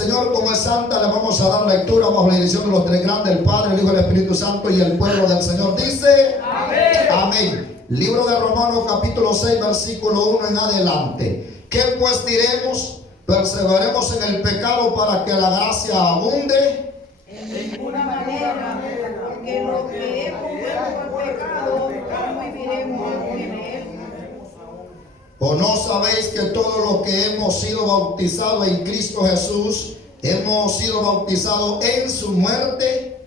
Señor, como es santa, le vamos a dar lectura bajo la dirección de los tres grandes, el Padre, el Hijo y el Espíritu Santo, y el pueblo del Señor dice: amén. Amén. Libro de Romanos capítulo 6 versículo 1 en adelante. ¿Qué pues diremos? ¿Perseveremos en el pecado para que la gracia abunde? En ninguna manera, porque lo que hemos vuelto al pecado, ¿cómo viviremos en él? ¿O no sabéis que todos los que hemos sido bautizados en Cristo Jesús, hemos sido bautizados en su muerte?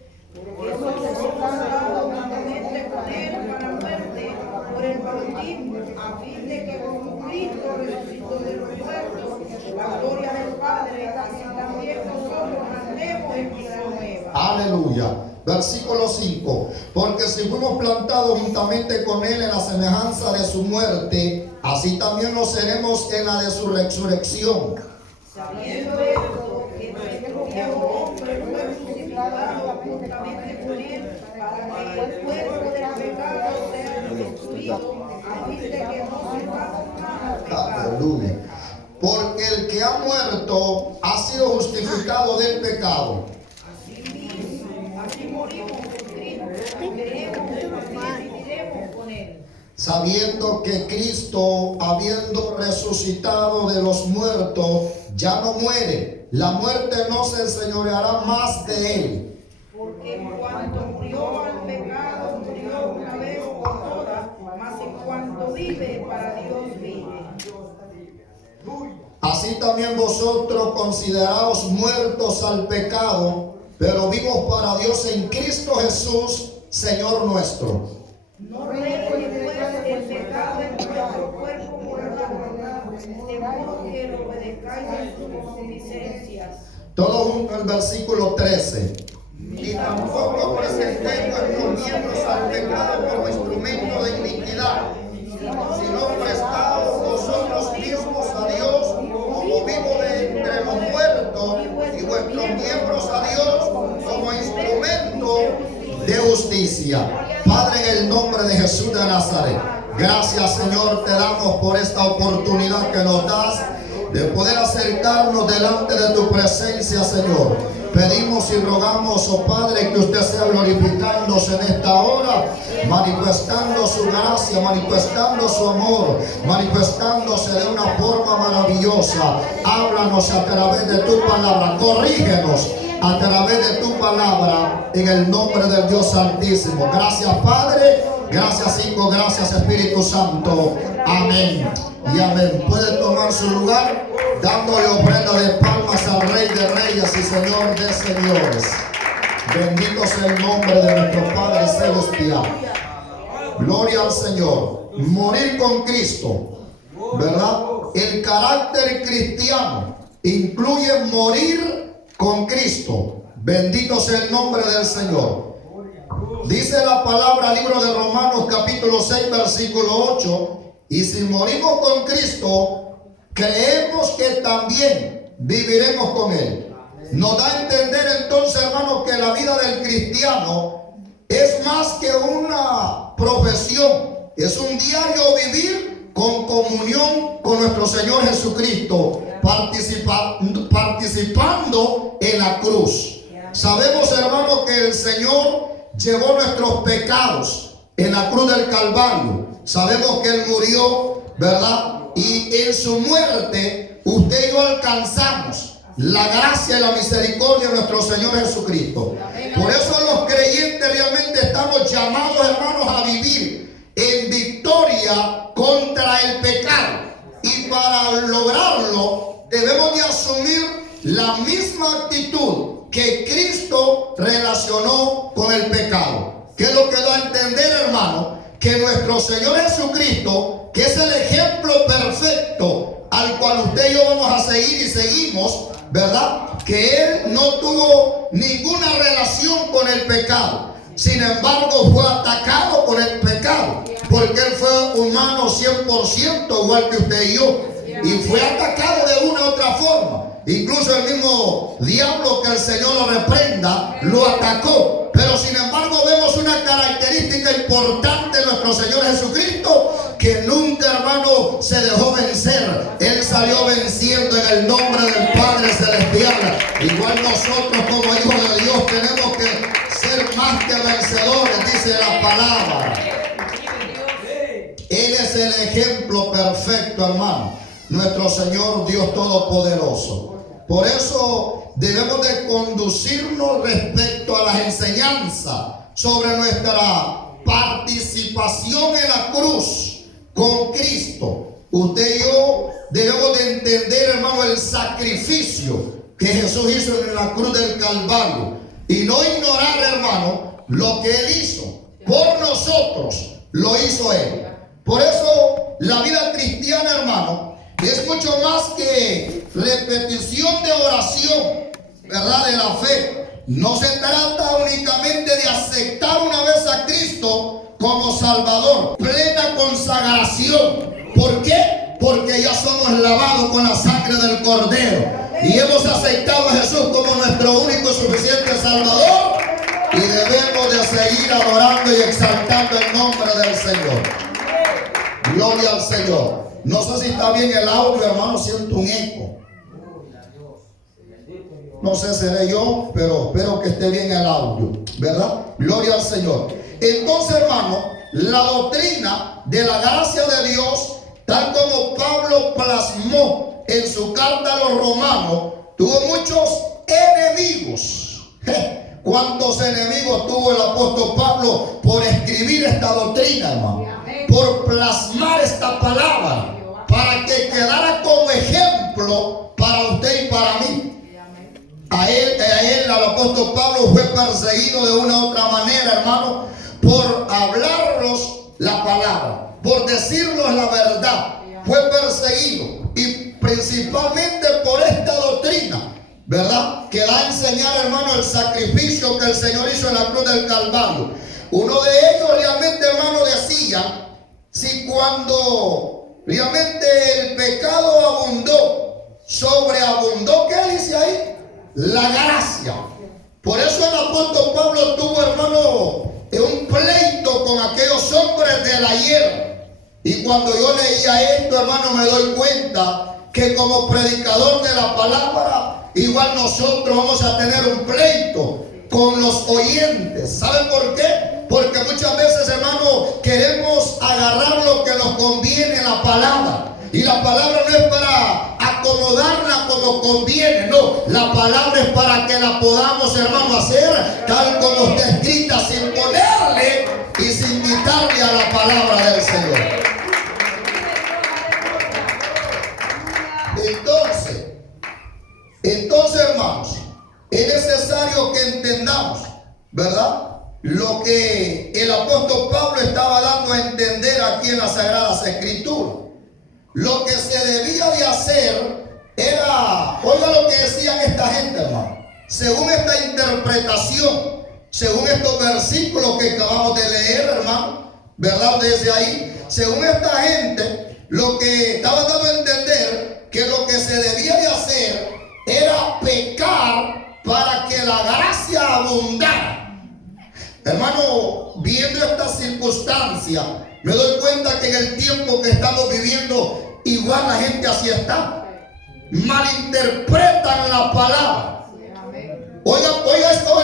Porque hemos sepultado juntamente con él para muerte por el bautismo, a fin de que como Cristo resucitó de los muertos, la gloria del Padre, así también nosotros andemos en vida nueva. Aleluya. Versículo 5. Porque si fuimos plantados juntamente con él en la semejanza de su muerte, así también lo seremos en la de su resurrección. Sabiendo esto, que nuestro viejo hombre fue crucificado juntamente con él, para que el cuerpo del pecado sea destruido, a fin de que no sirvamos más al pecado. Aleluya. Porque el que ha muerto ha sido justificado del pecado. Así morimos con Cristo, creemos y viviremos con él. Sabiendo que Cristo, habiendo resucitado de los muertos, ya no muere. La muerte no se enseñoreará más de él. Porque en cuanto murió al pecado, murió una vez por todas, mas en cuanto vive, para Dios vive. Así también vosotros consideraos muertos al pecado, pero vivos para Dios en Cristo Jesús, Señor nuestro. No reine pues el pecado en nuestro cuerpo mortal, de modo que lo obedezcáis en sus concupiscencias. Todo junto al versículo 13. Y tampoco presentéis vuestros miembros al pecado como instrumento de iniquidad, sino prestaos vosotros mismos a Dios como vivo de entre los muertos, y vuestros miembros a Dios como instrumento de justicia. Padre, en el nombre de Jesús de Nazaret, gracias, Señor, te damos por esta oportunidad que nos das de poder acercarnos delante de tu presencia, Señor. Pedimos y rogamos, oh Padre, que usted sea glorificándose en esta hora, manifestando su gracia, manifestando su amor, manifestándose de una forma maravillosa. Háblanos a través de tu palabra, corrígenos a través de tu palabra, en el nombre del Dios Altísimo. Gracias, Padre. Gracias, Hijo. Gracias, Espíritu Santo. Amén y amén. Puede tomar su lugar dándole ofrenda de palmas al Rey de Reyes y Señor de Señores. Bendito sea el nombre de nuestro Padre Celestial. Gloria al Señor. Morir con Cristo, ¿verdad? El carácter cristiano incluye morir con Cristo. Bendito sea el nombre del Señor. Dice la palabra, libro de Romanos capítulo 6 versículo 8: y si morimos con Cristo, creemos que también viviremos con Él. Nos da a entender entonces, hermanos, que la vida del cristiano es más que una profesión, es un diario vivir con comunión con nuestro Señor Jesucristo, participando en la cruz. Sabemos, hermanos, que el Señor llevó nuestros pecados en la cruz del Calvario. Sabemos que Él murió, ¿verdad? Y en su muerte usted y yo alcanzamos la gracia y la misericordia de nuestro Señor Jesucristo. Por eso los creyentes realmente estamos llamados, hermanos, a vivir en victoria contra el pecado. Y para lograrlo debemos de asumir la misma actitud que Cristo relacionó con el pecado. ¿Qué es lo que da a entender, hermano? Que nuestro Señor Jesucristo, que es el ejemplo perfecto al cual usted y yo vamos a seguir y seguimos, ¿verdad? Que Él no tuvo ninguna relación con el pecado. Sin embargo, fue atacado por el pecado, porque Él fue humano 100%, igual que usted y yo. Y fue atacado de una u otra forma. Incluso el mismo diablo, que el Señor lo reprenda, lo atacó. Pero sin embargo vemos una característica importante de nuestro Señor Jesucristo, que nunca, hermano, se dejó vencer. Él salió venciendo en el nombre del Padre Celestial. Igual nosotros como hijos de Dios tenemos que ser más que vencedores, dice la palabra. Él es el ejemplo perfecto, hermano. Nuestro Señor Dios Todopoderoso. Por eso debemos de conducirnos respecto a las enseñanzas sobre nuestra participación en la cruz con Cristo. Usted y yo debemos de entender, hermano, el sacrificio que Jesús hizo en la cruz del Calvario y no ignorar, hermano, lo que Él hizo por nosotros. Lo hizo Él. Por eso la vida cristiana, hermano, es mucho más que repetición de oración, ¿verdad? De la fe. No se trata únicamente de aceptar una vez a Cristo como Salvador. Plena consagración. ¿Por qué? Porque ya somos lavados con la sangre del Cordero. Y hemos aceptado a Jesús como nuestro único y suficiente Salvador. Y debemos de seguir adorando y exaltando el nombre del Señor. Gloria al Señor. No sé si está bien el audio, hermano, siento un eco. No sé, seré yo, pero espero que esté bien el audio, ¿verdad? Gloria al Señor. Entonces, hermano, la doctrina de la gracia de Dios, tal como Pablo plasmó en su carta a los romanos, tuvo muchos enemigos. ¿Cuántos enemigos tuvo el apóstol Pablo por escribir esta doctrina, hermano? Por plasmar esta palabra, para que quedara como ejemplo para usted y para mí. A él, al apóstol Pablo, fue perseguido de una u otra manera, hermano, por hablarnos la palabra, por decirnos la verdad. Fue perseguido y principalmente por esta doctrina, ¿verdad? Que da a enseñar, hermano, el sacrificio que el Señor hizo en la cruz del Calvario. Uno de ellos realmente, hermano, decía, si cuando realmente el pecado abundó, sobreabundó, ¿qué dice ahí? La gracia. Por eso el apóstol Pablo tuvo, hermano, un pleito con aquellos hombres del ayer. Y cuando yo leía esto, hermano, me doy cuenta que como predicador de la palabra, igual nosotros vamos a tener un pleito con los oyentes. ¿Saben por qué? Porque muchas veces, hermano, queremos agarrar lo que nos conviene en la palabra. Y la palabra no es para acomodarla como conviene, no. La palabra es para que la podamos, hermano, hacer tal como está escrita, sin ponerle y sin quitarle a la palabra del Señor. Entonces, hermanos, es necesario que entendamos, ¿verdad?, lo que el apóstol Pablo estaba dando a entender aquí en las Sagradas Escrituras. Lo que se debía de hacer era, oiga lo que decían esta gente, hermano, según esta interpretación, según estos versículos que acabamos de leer, hermano, ¿verdad? Desde ahí, según esta gente, lo que estaba dando a entender que lo que se debía de hacer era pecar para que la gracia abundara. Hermano, viendo esta circunstancia, me doy cuenta que en el tiempo que estamos viviendo, igual la gente así está. Malinterpretan la palabra. Oiga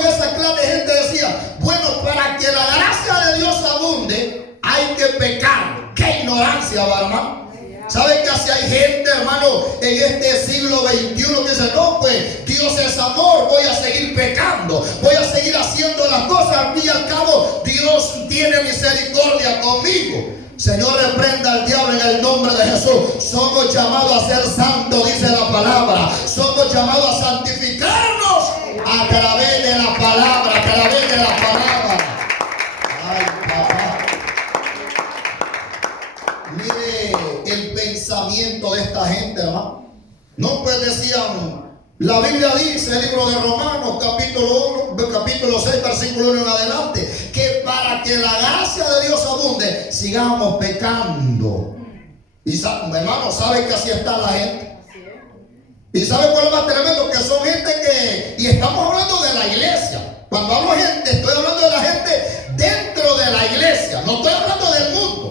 esa clase de gente decía, bueno, para que la gracia de Dios abunde, hay que pecar. ¡Qué ignorancia, hermano! ¿Sabe que así hay gente, hermano, en este siglo XXI que dice, no, pues Dios es amor, voy a seguir pecando, voy a seguir haciendo las cosas, al fin y al cabo Dios tiene misericordia conmigo? Señor, reprenda al diablo en el nombre de Jesús. Somos llamados a ser santos, dice la palabra. Somos llamados a santificarnos a través de la palabra, a través de la palabra. Ay, papá. Mire el pensamiento de esta gente, hermano. No, pues decían, la Biblia dice, el libro de Romanos, capítulo 6, versículo 1 en adelante, que para que la gracia de Dios abunde, sigamos pecando. Y hermano, ¿sabe que así está la gente? ¿Y sabe cuál es más tremendo? Que son gente que, y estamos hablando de la iglesia. Cuando hablo de gente, estoy hablando de la gente dentro de la iglesia. No estoy hablando del mundo.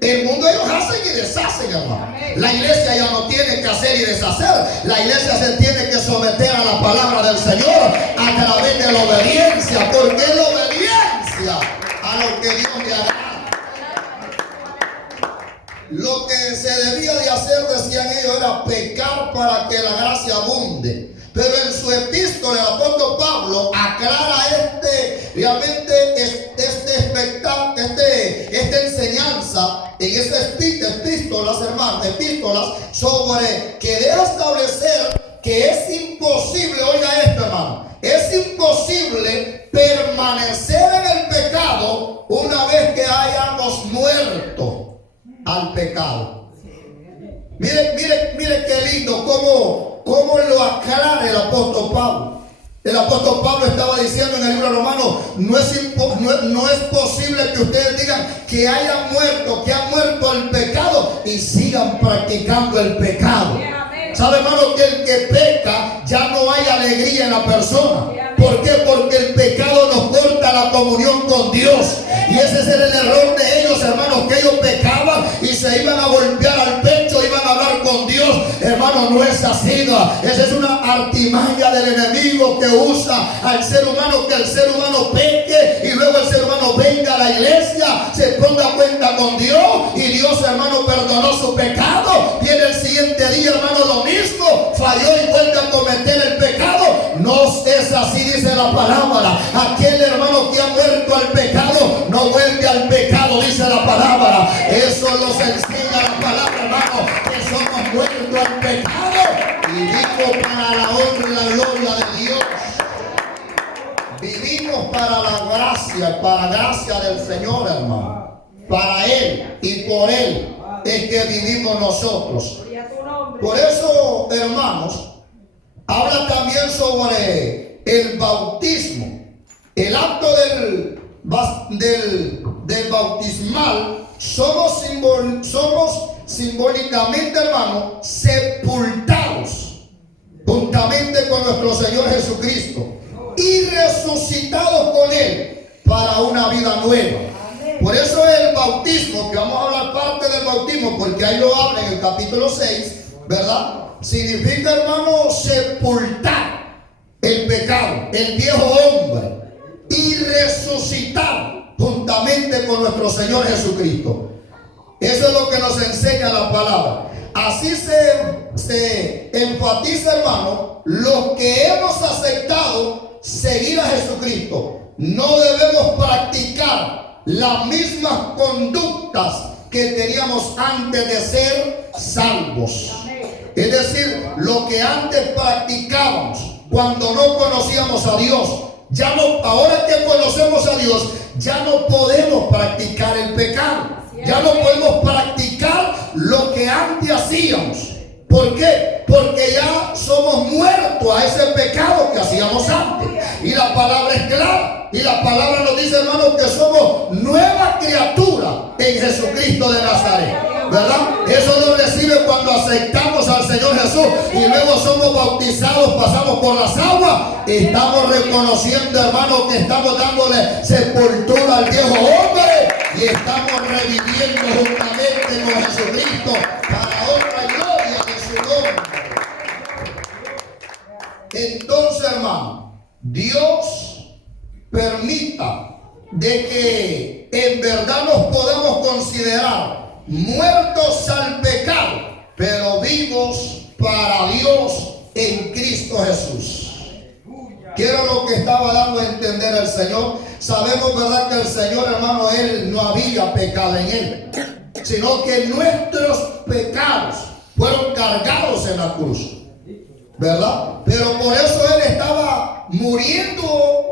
El mundo ellos hacen y deshacen, hermano. La iglesia ya no tiene que hacer y deshacer. La iglesia se tiene que someter a la palabra del a pecar para que la gracia abunde. Pero en su epístola el apóstol Pablo aclara realmente esta enseñanza en esas epístolas, hermanos, sobre que debe establecer que es imposible, oiga esto, hermano, es imposible permanecer en el pecado una vez que hayamos muerto al pecado. Mire qué lindo cómo lo aclara el apóstol Pablo. El apóstol Pablo estaba diciendo en el libro romano, no es posible que ustedes digan que han muerto al pecado y sigan practicando el pecado. ¿Sabe, hermano, que el que peca ya no hay alegría en la persona? ¿Por qué? Porque el pecado nos corta la comunión con Dios. Y ese es el error de ellos, hermanos, que ellos pecaban y se iban a golpear al pecho, iban a hablar con Dios. Hermano, no es así, ¿no? Esa es una artimaña del enemigo que usa al ser humano, que el ser humano peque y luego el ser humano venga a la iglesia, se ponga cuenta con Dios y Dios, hermano, perdonó su pecado. Viene el siguiente día, hermano, lo mismo, falló y vuelve a cometer el pecado. No es así, dice la palabra. Aquel hermano que ha muerto al pecado no vuelve al pecado, dice la palabra. Eso nos enseña la palabra, hermano, que somos muertos al pecado y vivimos para la honra y la gloria de Dios. Vivimos para la gracia del Señor, hermano. Para Él y por Él es que vivimos nosotros. Por eso, hermanos, habla también sobre el bautismo. El acto del bautismal somos simbólicamente, hermano, sepultados juntamente con nuestro Señor Jesucristo y resucitados con Él para una vida nueva. Por eso el bautismo, que vamos a hablar parte del bautismo, porque ahí lo habla en el capítulo 6, ¿verdad? Significa, hermano, sepultar el pecado, el viejo hombre, y resucitar juntamente con nuestro Señor Jesucristo. Eso es lo que nos enseña la palabra. Así se enfatiza, hermano, los que hemos aceptado seguir a Jesucristo. No debemos practicar las mismas conductas que teníamos antes de ser salvos. Es decir, lo que antes practicábamos cuando no conocíamos a Dios. Ahora que conocemos a Dios, ya no podemos practicar el pecado. Ya no podemos practicar lo que antes hacíamos. ¿Por qué? Porque ya somos muertos a ese pecado que hacíamos antes. Y la palabra es clara. Y la palabra nos dice, hermanos, que somos nueva criatura en Jesucristo de Nazaret. ¿Verdad? Eso lo recibe cuando aceptamos al Señor Jesús y luego somos bautizados, pasamos por las aguas. Estamos reconociendo, hermanos, que estamos dándole sepultura al viejo hombre y estamos reviviendo juntamente con Jesucristo para honra y gloria de su nombre. Entonces, hermano, Dios permita de que en verdad nos podamos considerar muertos al pecado, pero vivos para Dios en Cristo Jesús. Quiero lo que estaba dando a entender el Señor. Sabemos, verdad, que el Señor, hermano, Él no había pecado en Él, sino que nuestros pecados fueron cargados en la cruz, ¿verdad? Pero por eso Él estaba muriendo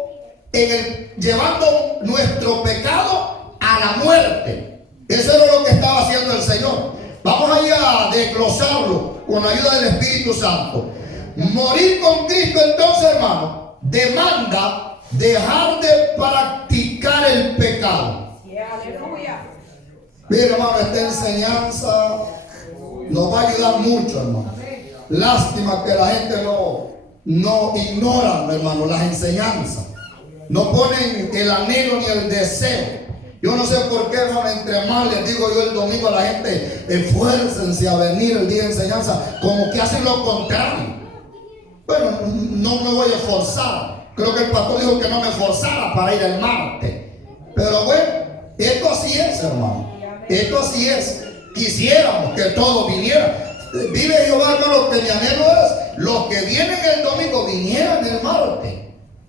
llevando nuestro pecado a la muerte. Eso era lo que estaba haciendo el Señor. Vamos a desglosarlo con la ayuda del Espíritu Santo. Morir con Cristo, entonces, hermano, demanda dejar de practicar el pecado. Mira, hermano, esta enseñanza nos va a ayudar mucho, hermano. Lástima que la gente no ignora, hermano, las enseñanzas. No ponen el anhelo ni el deseo. Yo no sé por qué, hermano, entre más les digo yo el domingo a la gente, esfuércense a venir el día de enseñanza, como que hacen lo contrario. Bueno, no me voy a esforzar. Creo que el pastor dijo que no me esforzara para ir el martes. Pero bueno, esto así es, hermano. Esto así es. Quisiéramos que todo viniera. vive Jehová, hermano, que mi anhelo es los que vienen el domingo vinieran el martes,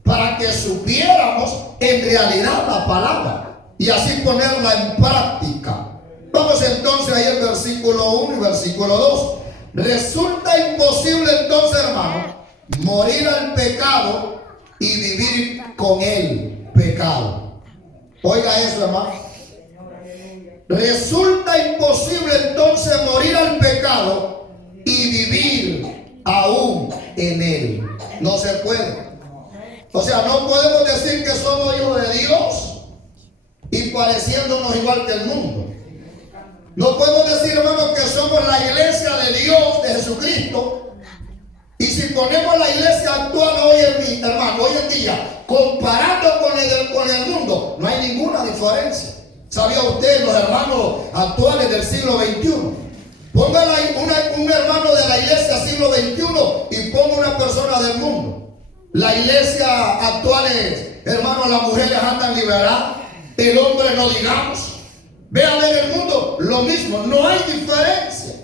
para que supiéramos en realidad la palabra y así ponerla en práctica. Vamos entonces ahí al versículo 1 y versículo 2. Resulta imposible entonces, hermano, morir al pecado y vivir con el pecado. Oiga eso, hermano. Resulta imposible entonces morir al pecado y vivir aún en él. No se puede. O sea, no podemos decir que somos hijos de Dios y pareciéndonos igual que el mundo. No podemos decir, hermanos, que somos la iglesia de Dios, de Jesucristo. Y si ponemos la iglesia actual hoy en día, comparando con el mundo, no hay ninguna diferencia. ¿Sabía usted, los hermanos actuales del siglo XXI? Ponga un hermano de la iglesia siglo XXI y ponga una persona del mundo. La iglesia actual es, hermanos, las mujeres andan liberadas, el hombre no digamos. Ve a ver el mundo, lo mismo, no hay diferencia.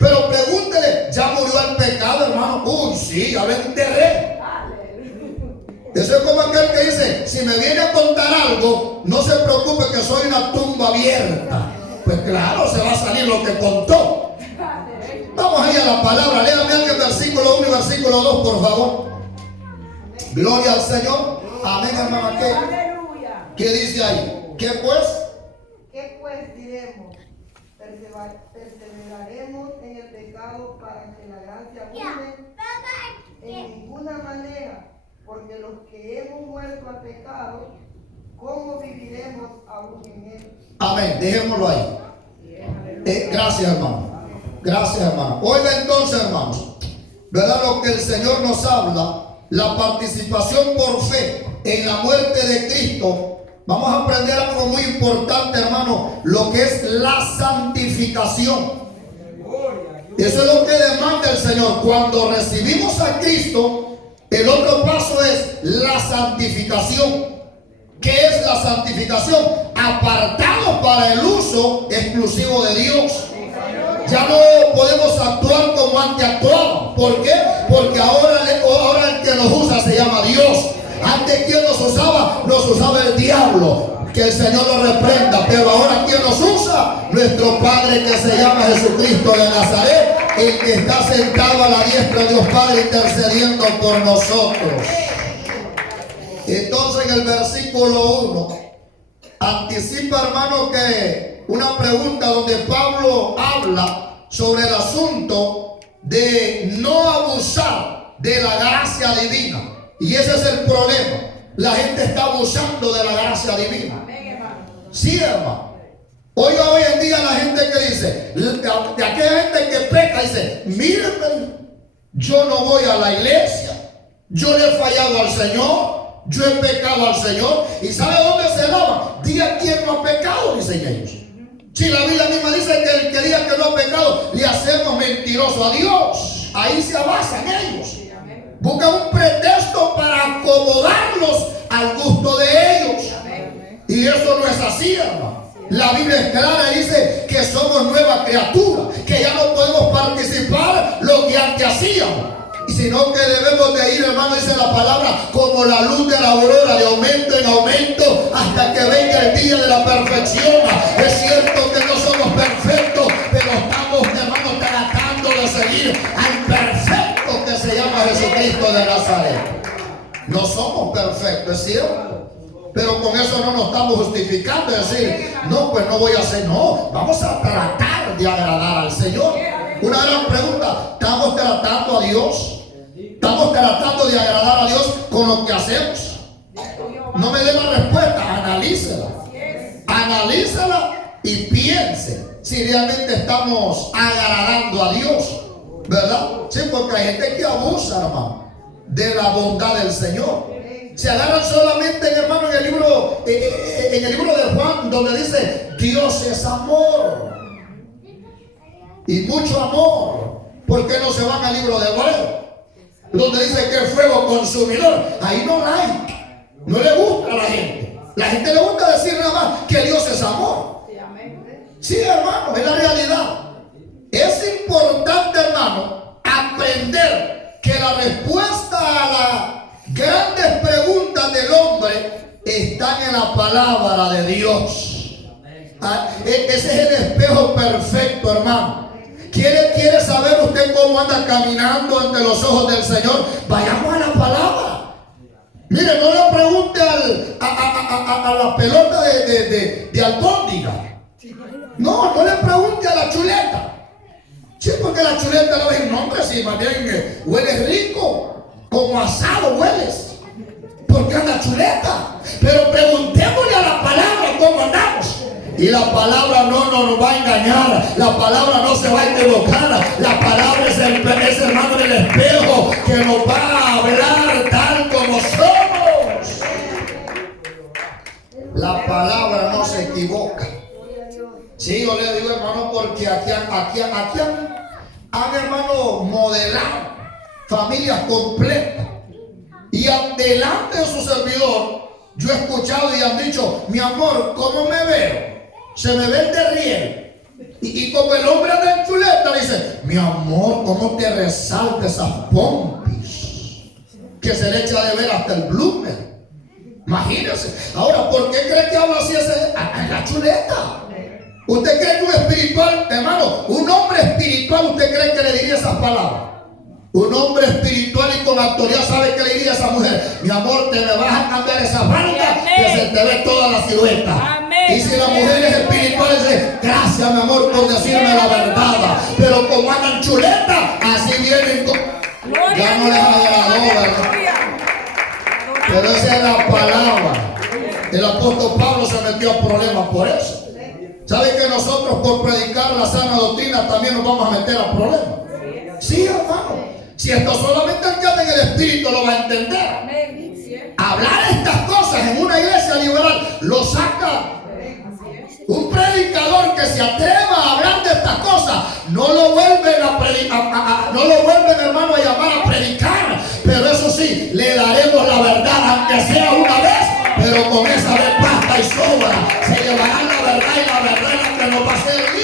Pero pregúntele, ¿ya murió el pecado, hermano? Uy, sí, ya lo enterré. Eso es como aquel que dice, si me viene a contar algo, no se preocupe que soy una tumba abierta. Pues claro, se va a salir lo que contó. Vamos ahí a la palabra, léame el versículo 1 y versículo 2, por favor. Gloria al Señor. Amén, hermano. ¿Qué dice ahí? ¿Qué pues? ¿Qué pues diremos? ¿Perseveraremos en el pecado para que la gracia abunde? En ninguna manera, porque los que hemos muerto al pecado, ¿cómo viviremos aún en él? Amén, dejémoslo ahí. Gracias, hermano. Gracias, hermano. Oiga entonces, hermanos, ¿verdad lo que el Señor nos habla? La participación por fe en la muerte de Cristo. Vamos a aprender algo muy importante, hermano, lo que es la santificación. Eso es lo que demanda el Señor. Cuando recibimos a Cristo, el otro paso es la santificación. ¿Qué es la santificación? Apartado para el uso exclusivo de Dios. Ya no podemos actuar como antes actuábamos. ¿Por qué? Porque ahora el que nos usa se llama Dios. Antes, ¿quién nos usaba? Nos usaba el diablo. Que el Señor lo reprenda. Pero ahora, ¿quién nos usa? Nuestro Padre, que se llama Jesucristo de Nazaret, el que está sentado a la diestra de Dios Padre intercediendo por nosotros. Entonces, en el versículo 1 anticipa, hermano, que una pregunta donde Pablo habla sobre el asunto de no abusar de la gracia divina. Y ese es el problema. La gente está abusando de la gracia divina. Sí, hermano. Oiga, hoy en día la gente que dice, de aquella gente que peca, dice, mírenme, yo no voy a la iglesia, yo le he fallado al Señor, yo he pecado al Señor. ¿Y sabe dónde se lava? Diga quién no ha pecado, dicen ellos. Si la Biblia misma dice que el que diga que no ha pecado, le hacemos mentiroso a Dios. Ahí se basan ellos. Buscan un pretexto para acomodarlos al gusto de ellos. Y eso no es así, hermano. La Biblia es clara y dice que somos nueva criatura, que ya no podemos participar lo que antes hacíamos, sino que debemos de ir, hermano, dice la palabra, como la luz de la aurora, de aumento en aumento, hasta que venga el día de la perfección. Es cierto que no somos perfectos, pero estamos, hermano, tratando de seguir al perfecto que se llama Jesucristo de Nazaret. No somos perfectos, es cierto, pero con eso no nos estamos justificando, es decir, no, pues no voy a hacer, no, vamos a tratar de agradar al Señor. Una gran pregunta, ¿estamos tratando a Dios? ¿Estamos tratando de agradar a Dios con lo que hacemos? No me dé la respuesta, analícela. Analícela y piense si realmente estamos agradando a Dios, ¿verdad? Sí, porque hay gente que abusa, hermano, de la bondad del Señor. Se agarran solamente, hermano, en el libro de Juan, donde dice Dios es amor y mucho amor. ¿Por qué no se van al libro de Hebreo, donde dice que el fuego consumidor? Ahí no like, no le gusta a la gente. La gente le gusta decir nada más que Dios es amor. Sí, hermano, es la realidad. Es importante, la respuesta a las grandes preguntas del hombre están en la palabra de Dios. Ese es el espejo perfecto, hermano. ¿Quiere saber usted cómo anda caminando ante los ojos del Señor? Vayamos a la palabra. Mire, no le pregunte a la pelota de albóndiga. No le pregunte a la chuleta. Sí, porque la chuleta no es nombre, sí, más bien hueles rico, como asado hueles. Porque anda chuleta. Pero preguntémosle a la palabra cómo andamos. Y la palabra no nos va a engañar. La palabra no se va a equivocar. La palabra es hermano del espejo que nos va a hablar tal como somos. La palabra no se equivoca. Sí, yo le digo, hermano, porque aquí han hermano modelado familias completas. Y delante de su servidor, yo he escuchado y han dicho: mi amor, ¿cómo me veo? Se me ve el de riel. Y como el hombre anda en chuleta, dice: mi amor, ¿cómo te resalta esas pompis? Que se le echa de ver hasta el bloomer. Imagínense. Ahora, ¿por qué cree que habla así en la chuleta? ¿Usted cree que un espiritual, hermano, un hombre espiritual, usted cree que le diría esas palabras? Un hombre espiritual y con autoridad sabe que le diría a esa mujer: mi amor, te me vas a cambiar esa falda que se te ve toda la silueta. Y si la mujer es espiritual, dice: gracias, mi amor, por decirme la verdad. Pero como andan chuleta, así vienen. Ya no les agradó, ¿verdad? Pero esa es la palabra. El apóstol Pablo se metió a problemas por eso. ¿Sabe que nosotros por predicar la sana doctrina también nos vamos a meter a problemas? Sí, hermano. Si esto solamente el que anda en el espíritu lo va a entender. Hablar estas cosas en una iglesia liberal lo saca. Un predicador que se atreva a hablar de estas cosas no lo vuelven hermano a llamar a predicar. Pero eso sí, le daremos la verdad, aunque sea una vez, pero con esa vez basta y sobra. Se llevarán la verdad, y la verdad es la que nos va a hacer libres.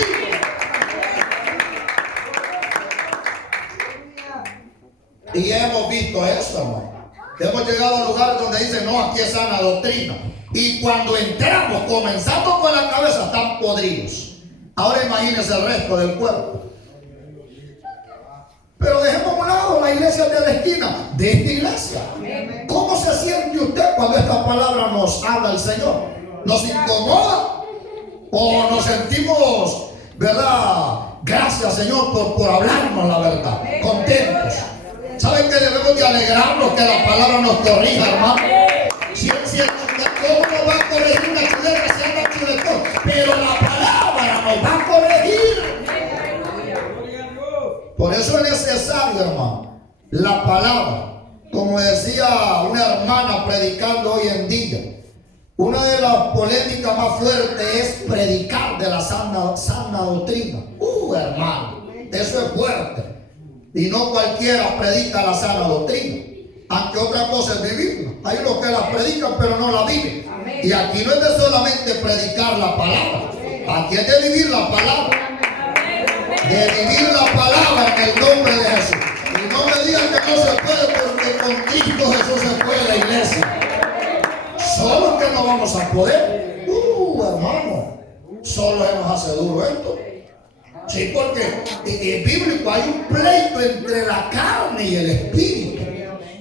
Y hemos visto eso, hermano. Hemos llegado a lugares donde dicen: no, aquí es sana doctrina. Y cuando entramos, comenzando con la cabeza, están podridos. Ahora imagínense el resto del cuerpo. Pero dejemos a un lado la iglesia de la esquina de esta iglesia. ¿Cómo se siente usted cuando esta palabra nos habla el Señor? ¿Nos incomoda? ¿O nos sentimos, verdad? Gracias, Señor, por hablarnos la verdad. Contentos. ¿Saben que debemos de alegrarnos que la palabra nos corrija, hermano? ¿Cómo nos va a corregir una chuleta si anda chuletón? Pero la palabra nos va a corregir. Por eso es necesario, hermano, la palabra. Como decía una hermana predicando hoy en día, una de las polémicas más fuertes es predicar de la sana doctrina. Hermano, eso es fuerte. Y no cualquiera predica la sana doctrina. Aunque otra cosa es vivirla. Hay unos que la predican pero no la viven. Y aquí no es de solamente predicar la palabra. Aquí es de vivir la palabra. De vivir la palabra en el nombre de Jesús. Y no me digan que no se puede, porque con Cristo Jesús se puede, la iglesia. Solo que no vamos a poder. Hermano, solo se nos hace duro esto. Sí, porque en bíblico hay un pleito entre la carne y el espíritu.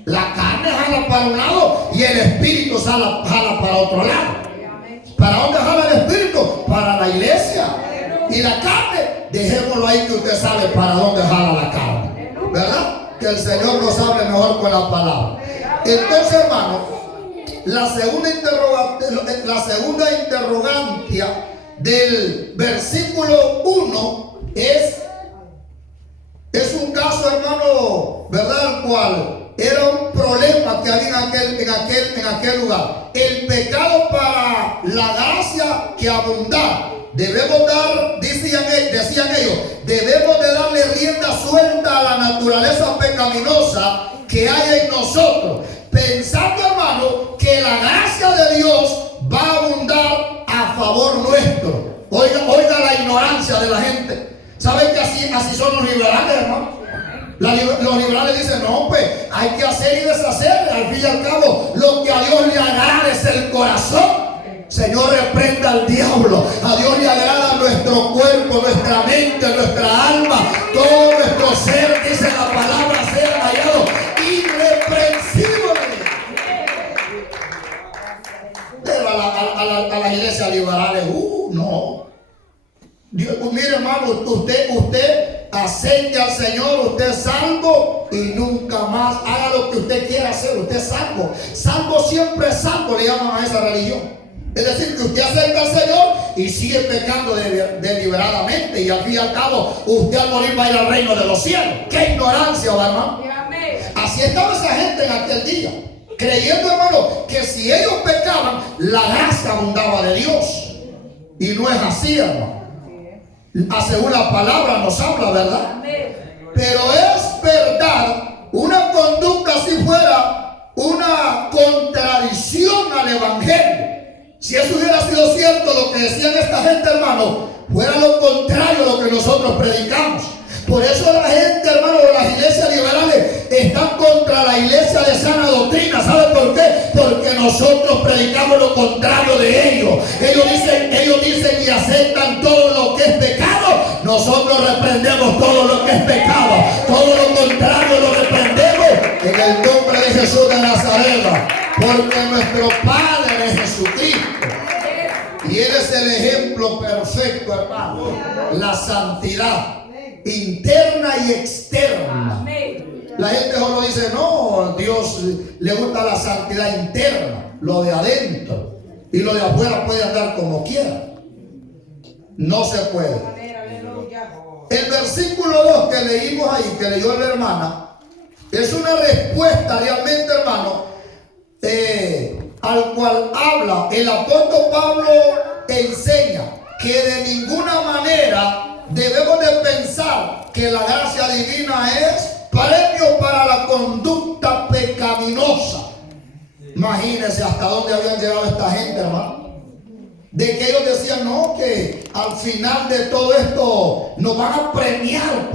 La carne jala para un lado y el espíritu jala para otro lado. ¿Para dónde jala el espíritu? Para la iglesia. Y la carne, dejémoslo ahí, que usted sabe para dónde jala la carne. ¿Verdad? Que el Señor nos hable mejor con la palabra. Entonces, hermano, la segunda interrogancia del versículo 1 es un caso, hermano, ¿verdad? El cual era un problema que había en aquel lugar. El pecado para la gracia que abundara. Debemos dar, decían ellos, debemos de darle rienda suelta a la naturaleza pecaminosa que hay en nosotros, pensando, hermano, que la gracia de Dios va a abundar a favor nuestro. Oiga la ignorancia de la gente. ¿Saben que así son los liberales, hermano? Los liberales dicen, no, pues hay que hacer y deshacer. Al fin y al cabo, lo que a Dios le agrada es el corazón. Señor, reprenda al diablo. A Dios le agrada nuestro cuerpo, nuestra mente, nuestra alma, todo nuestro ser, dice la palabra, sea hallado irreprensible. Pero a las iglesias liberales, no. Dios, mire, hermano, usted acepte al Señor, usted es salvo y nunca más haga lo que usted quiera hacer. Usted es salvo. Salvo siempre es salvo, le llaman a esa religión. Es decir, que usted acepta al Señor y sigue pecando deliberadamente, y al fin y al cabo usted al morir va a ir al reino de los cielos. ¡Qué ignorancia, hermano! Así estaba esa gente en aquel día, creyendo, hermano, que si ellos pecaban, la gracia abundaba de Dios. Y no es así, hermano. Según la palabra nos habla, ¿verdad? Pero es verdad, una conducta si fuera una contradicción al evangelio. Si eso hubiera sido cierto, lo que decían esta gente, hermano, fuera lo contrario a lo que nosotros predicamos. Por eso la gente, hermano, de las iglesias liberales están contra la iglesia de sana doctrina. ¿Sabe por qué? Porque nosotros predicamos lo contrario de ellos. Ellos dicen y aceptan todo lo que es pecado. Nosotros reprendemos todo lo que es pecado. Todo lo contrario lo reprendemos en el nombre de Jesús de Nazaret. Porque nuestro Padre es Jesucristo. Y Él es el ejemplo perfecto, hermano. La santidad interna y externa. La gente solo dice, no, Dios le gusta la santidad interna, lo de adentro, y lo de afuera puede andar como quiera. No se puede. El versículo 2 que leímos ahí, que leyó la hermana, es una respuesta realmente, hermano, al cual habla el apóstol Pablo. Enseña que de ninguna manera debemos de pensar que la gracia divina es premio para la conducta pecaminosa. Imagínense hasta dónde habían llegado esta gente, hermano. De que ellos decían, no, que al final de todo esto nos van a premiar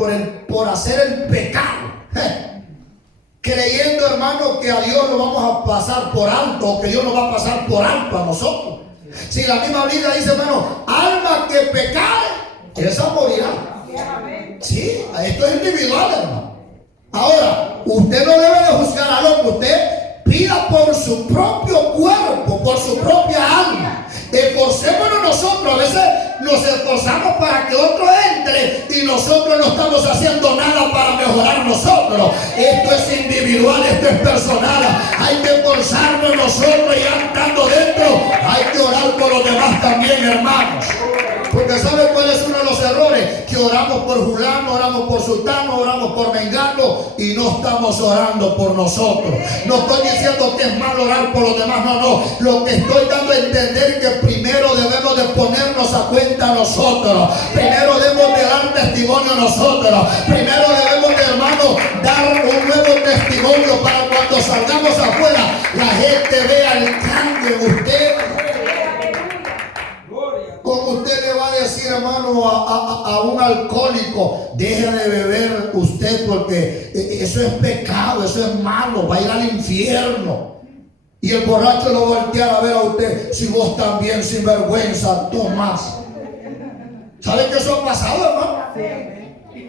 por hacer el pecado. Creyendo, hermano, que a Dios lo vamos a pasar por alto, o que Dios nos va a pasar por alto a nosotros. Si la misma Biblia dice, hermano, alma que pecare, esa morirá. Sí, esto es individual, hermano. Ahora, usted no debe de juzgar al hombre. Usted pida por su propio cuerpo, por su propia alma. Esforcémonos nosotros. A veces nos esforzamos para que otro entre y nosotros no estamos haciendo nada para mejorar nosotros. Esto es individual, esto es personal. Hay que esforzarnos nosotros, y andando dentro hay que orar por los demás también, hermanos. Porque ¿sabe cuál es uno de los errores? Que oramos por fulano, oramos por sultano, oramos por mengano y no estamos orando por nosotros. No estoy diciendo que es malo orar por los demás, no. Lo que estoy dando a entender es que primero debemos de ponernos a cuenta nosotros. Primero debemos de dar testimonio nosotros. Primero debemos de, hermano, dar un nuevo testimonio para cuando salgamos afuera la gente vea el cambio en usted. Como usted le va a decir, hermano, a un alcohólico, deje de beber usted porque eso es pecado, eso es malo, va a ir al infierno. Y el borracho lo va a voltear a ver a usted, si vos también sin vergüenza tomás. ¿Sabe que eso ha pasado, hermano?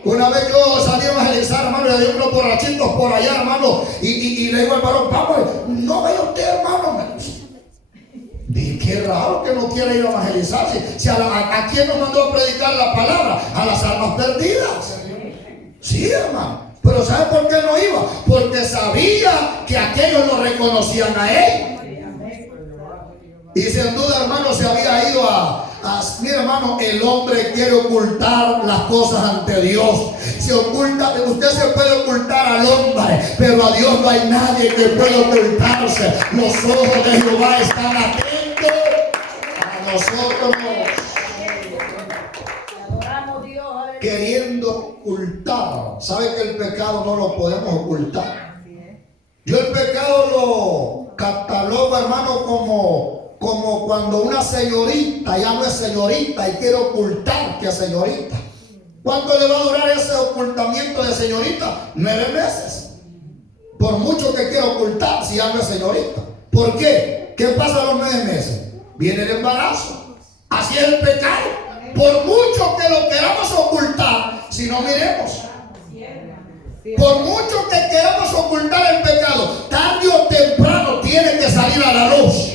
Una vez yo salí a evangelizar, hermano, y había unos borrachitos por allá, hermano, y le digo al varón, vamos, no vaya usted, hermano. Dije, qué raro que no quiere ir a evangelizar. ¿A quién nos mandó a predicar la palabra? A las almas perdidas. Sí, hermano. Pero ¿sabe por qué no iba? Porque sabía que aquellos lo reconocían a él. Y sin duda, hermano, se había ido mira, hermano, el hombre quiere ocultar las cosas ante Dios. Se oculta, usted se puede ocultar al hombre, pero a Dios no hay nadie que pueda ocultarse. Los ojos de Jehová están atentos a nosotros, queriendo ocultar. ¿Sabe que el pecado no lo podemos ocultar? Yo el pecado lo catalogo, hermano, como cuando una señorita ya no es señorita y quiere ocultar que es señorita. ¿Cuánto le va a durar ese ocultamiento de señorita? 9 meses. Por mucho que quiera ocultar, si anda señorita. ¿Por qué? ¿Qué pasa a los 9 meses? Viene el embarazo. Así es el pecado. Por mucho que lo queramos ocultar, si no miremos. Por mucho que queramos ocultar el pecado, tarde o temprano tiene que salir a la luz.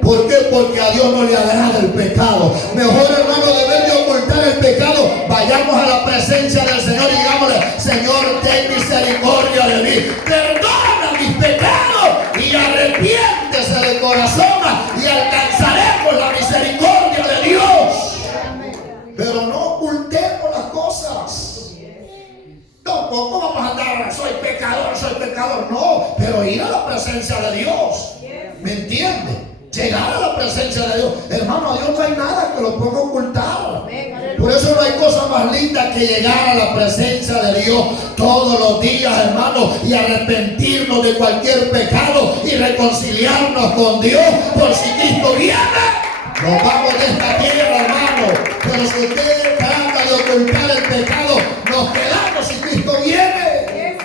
¿Por qué? Porque a Dios no le agrada el pecado. Mejor, hermano, de vez de ocultar el pecado, vayamos a la presencia del Señor y digámosle: Señor, ten misericordia de mí, perdona mis pecados y arrepiéntese de corazón, y alcanzaremos la misericordia de Dios. Pero no ocultemos las cosas. Tampoco vamos a andar: soy pecador. No, pero ir a la presencia de Dios. ¿Me entiende? Llegar a la presencia de Dios. Hermano, a Dios no hay nada que lo pueda ocultar. Por eso no hay cosa más linda que llegar a la presencia de Dios todos los días, hermano, y arrepentirnos de cualquier pecado y reconciliarnos con Dios, por si Cristo viene. Nos vamos de esta tierra, hermano. Pero si usted trata de ocultar el pecado, nos quedamos si Cristo viene.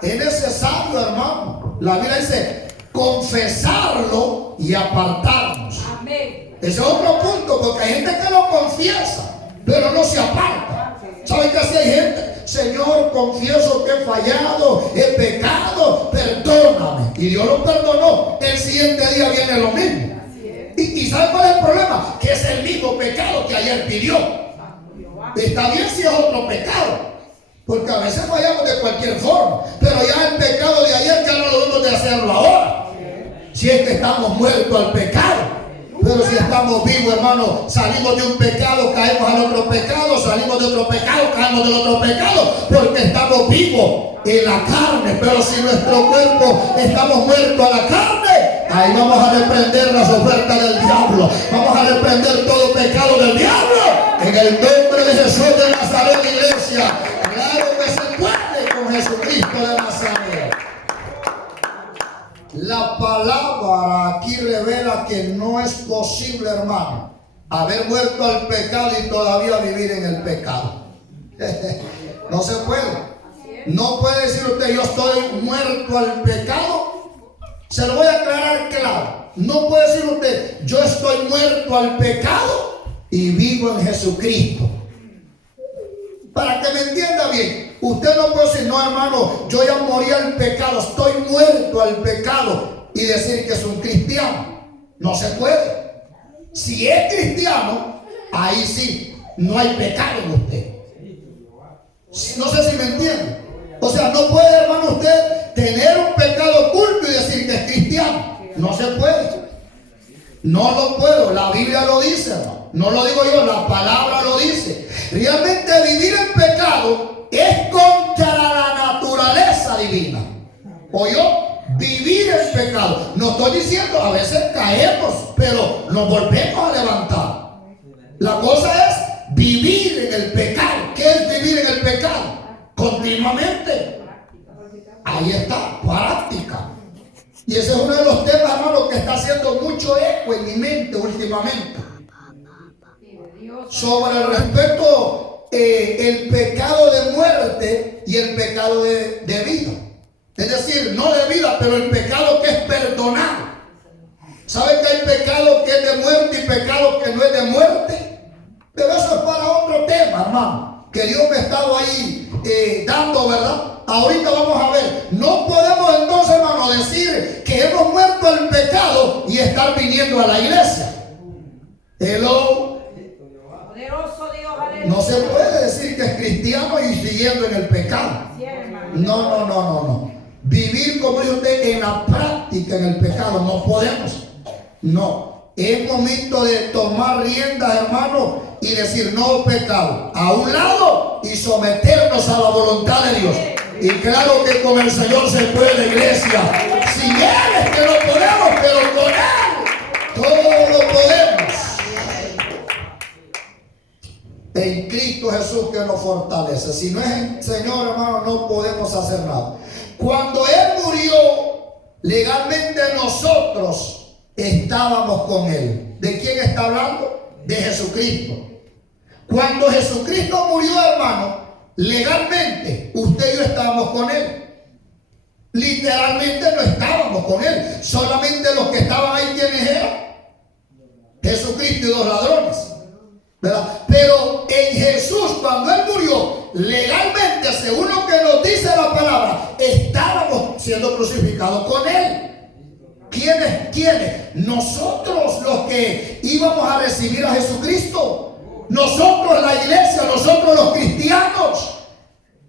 Es necesario, hermano. La Biblia dice: confesarlo y apartarnos. Amén. Ese es otro punto, porque hay gente que lo confiesa, pero no se aparta. ¿Saben que así hay gente? Señor, confieso que he fallado, he pecado, perdóname. Y Dios lo perdonó. El siguiente día viene lo mismo. ¿Y sabe cuál es el problema? Que es el mismo pecado que ayer pidió. Está bien si es otro pecado, porque a veces fallamos de cualquier forma, pero ya el pecado de ayer ya no lo debemos de hacerlo ahora. Si es que estamos muertos al pecado. Pero si estamos vivos, hermano, salimos de un pecado, caemos al otro pecado, salimos de otro pecado, caemos del otro pecado, porque estamos vivos en la carne. Pero si nuestro cuerpo estamos muertos a la carne, ahí vamos a reprender las ofertas del diablo. Vamos a reprender todo pecado del diablo en el nombre de Jesús de Nazaret, iglesia. Claro que se puede con Jesucristo de Nazaret. La palabra aquí revela que no es posible, hermano, haber muerto al pecado y todavía vivir en el pecado. No se puede. No puede decir usted: yo estoy muerto al pecado. Se lo voy a aclarar claro. No puede decir usted: yo estoy muerto al pecado y vivo en Jesucristo. Para que me entienda bien, usted no puede decir: no, hermano, yo ya morí al pecado, estoy muerto al pecado, y decir que es un cristiano. No se puede. Si es cristiano, ahí sí, no hay pecado en usted. No sé si me entiende. O sea, no puede, hermano, usted tener un pecado oculto y decir que es cristiano. No se puede. No lo puedo. La Biblia lo dice, hermano. No lo digo yo, la palabra lo dice. Realmente vivir en pecado es contra la naturaleza divina. ¿Oyó? Vivir en pecado. No estoy diciendo, a veces caemos, pero nos volvemos a levantar. La cosa es vivir en el pecado. ¿Qué es vivir en el pecado? Continuamente. Ahí está, práctica. Y ese es uno de los temas, hermano, que está haciendo mucho eco en mi mente últimamente. Sobre el respecto, el pecado de muerte y el pecado de vida. Es decir, no de vida, pero el pecado que es perdonado. ¿Saben que hay pecado que es de muerte y pecado que no es de muerte? Pero eso es para otro tema, hermano, que Dios me ha estado ahí dando, ¿verdad? Ahorita vamos a ver. No podemos entonces, hermano, decir que hemos muerto al pecado y estar viniendo a la iglesia. Hello. No se puede decir que es cristiano y siguiendo en el pecado. No. Vivir, como dice usted, en la práctica en el pecado no podemos. No. Es momento de tomar riendas, hermano, y decir: no pecado, a un lado, y someternos a la voluntad de Dios. Y claro que con el Señor se puede, iglesia. Si Él es que no podemos, pero con Él todo lo podemos. En Cristo Jesús que nos fortalece. Si no es el Señor, hermano, no podemos hacer nada. Cuando Él murió, legalmente nosotros estábamos con Él. ¿De quién está hablando? De Jesucristo. Cuando Jesucristo murió, hermano, legalmente usted y yo estábamos con Él. Literalmente no estábamos con Él. Solamente los que estaban ahí, ¿quiénes eran? Jesucristo y dos ladrones, ¿verdad? Pero en Jesús, cuando Él murió, legalmente, según lo que nos dice la palabra, estábamos siendo crucificados con Él. ¿Quiénes? Nosotros, los que íbamos a recibir a Jesucristo. Nosotros, la iglesia, nosotros los cristianos.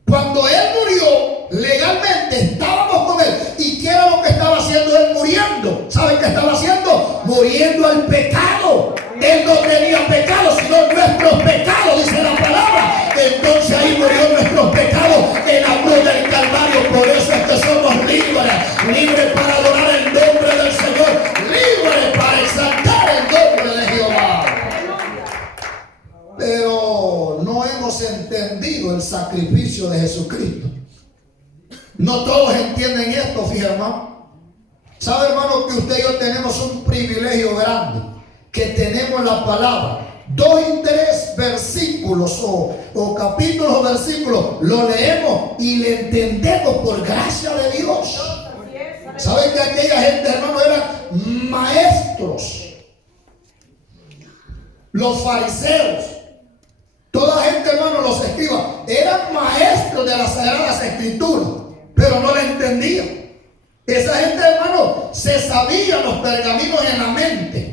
Cuando Él murió, legalmente estábamos con Él. ¿Y qué era lo que estaba haciendo Él muriendo? ¿Saben qué estaba haciendo? Muriendo al pecado. Él no tenía pecado, sino nuestros pecados, dice la palabra. Entonces ahí murió nuestros pecados en la cruz del Calvario. Por eso es que somos libres para adorar el nombre del Señor, libres para exaltar el nombre de Jehová. Pero no hemos entendido el sacrificio de Jesucristo. No todos entienden esto, fíjate, hermano. ¿Sabe, hermano, que usted y yo tenemos un privilegio grande? Que tenemos la palabra. 2 y 3 versículos o capítulos o versículos lo leemos y le entendemos por gracia de Dios. ¿Saben que aquella gente, hermano, eran maestros? Los fariseos, toda gente, hermano, los escribas, eran maestros de las Sagradas Escrituras, pero no la entendían. Esa gente, hermano, se sabía los pergaminos en la mente.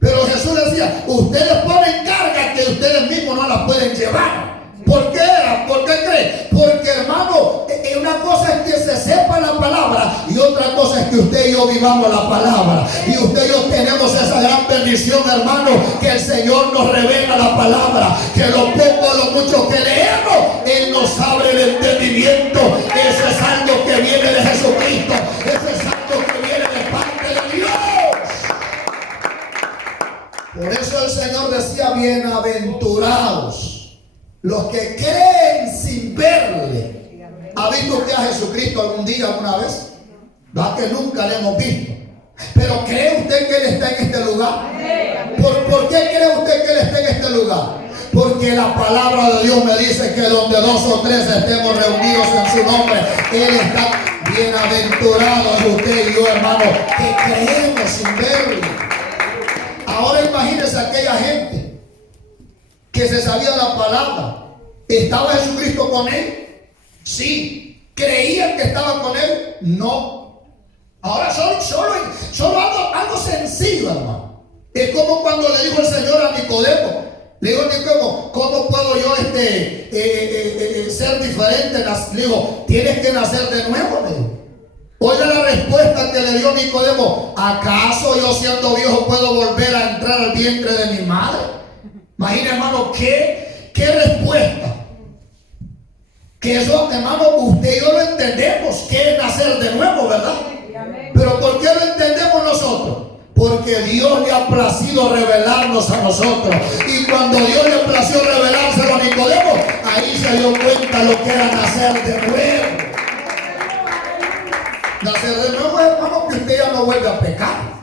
Pero Jesús decía, ustedes ponen cargas que ustedes mismos no las pueden llevar. ¿Por qué era? ¿Por qué creen? Porque, hermano, una cosa es que se sepa la palabra y otra cosa es que usted y yo vivamos la palabra. Y usted y yo tenemos esa gran bendición, hermano, que el Señor nos revela la palabra, que lo poco o lo mucho que leemos, Él nos abre el entendimiento. Eso es algo que viene de Jesucristo. Eso es algo que viene de parte de Dios. Por eso el Señor decía, bienaventurados los que creen sin verle. ¿Ha visto usted a Jesucristo algún día, alguna vez? ¿Va que nunca le hemos visto? Pero ¿cree usted que Él está en este lugar? ¿Por qué cree usted que Él está en este lugar? Porque la palabra de Dios me dice que donde 2 o 3 estemos reunidos en su nombre, Él está. Bienaventurados usted y yo, hermano, que creemos sin verle. Ahora imagínese aquella gente que se sabía la palabra. ¿Estaba Jesucristo con él? Sí. ¿Creían que estaba con él? No. Ahora solo algo sencillo, hermano. Es como cuando le dijo el Señor a Nicodemo. Le dijo a Nicodemo, ¿cómo puedo yo ser diferente? Le dijo, tienes que nacer de nuevo, le dijo. Oiga la respuesta que le dio Nicodemo. ¿Acaso yo siendo viejo puedo volver a entrar al vientre de mi madre? Imagina, hermano, qué respuesta. Que eso, hermano, usted y yo lo entendemos, que es nacer de nuevo, ¿verdad? Pero ¿por qué lo entendemos nosotros? Porque Dios le ha placido revelarnos a nosotros. Y cuando Dios le plació revelárselo a Nicodemo, ahí se dio cuenta lo que era nacer de nuevo. Nacer de nuevo, hermano, que usted ya no vuelve a pecar.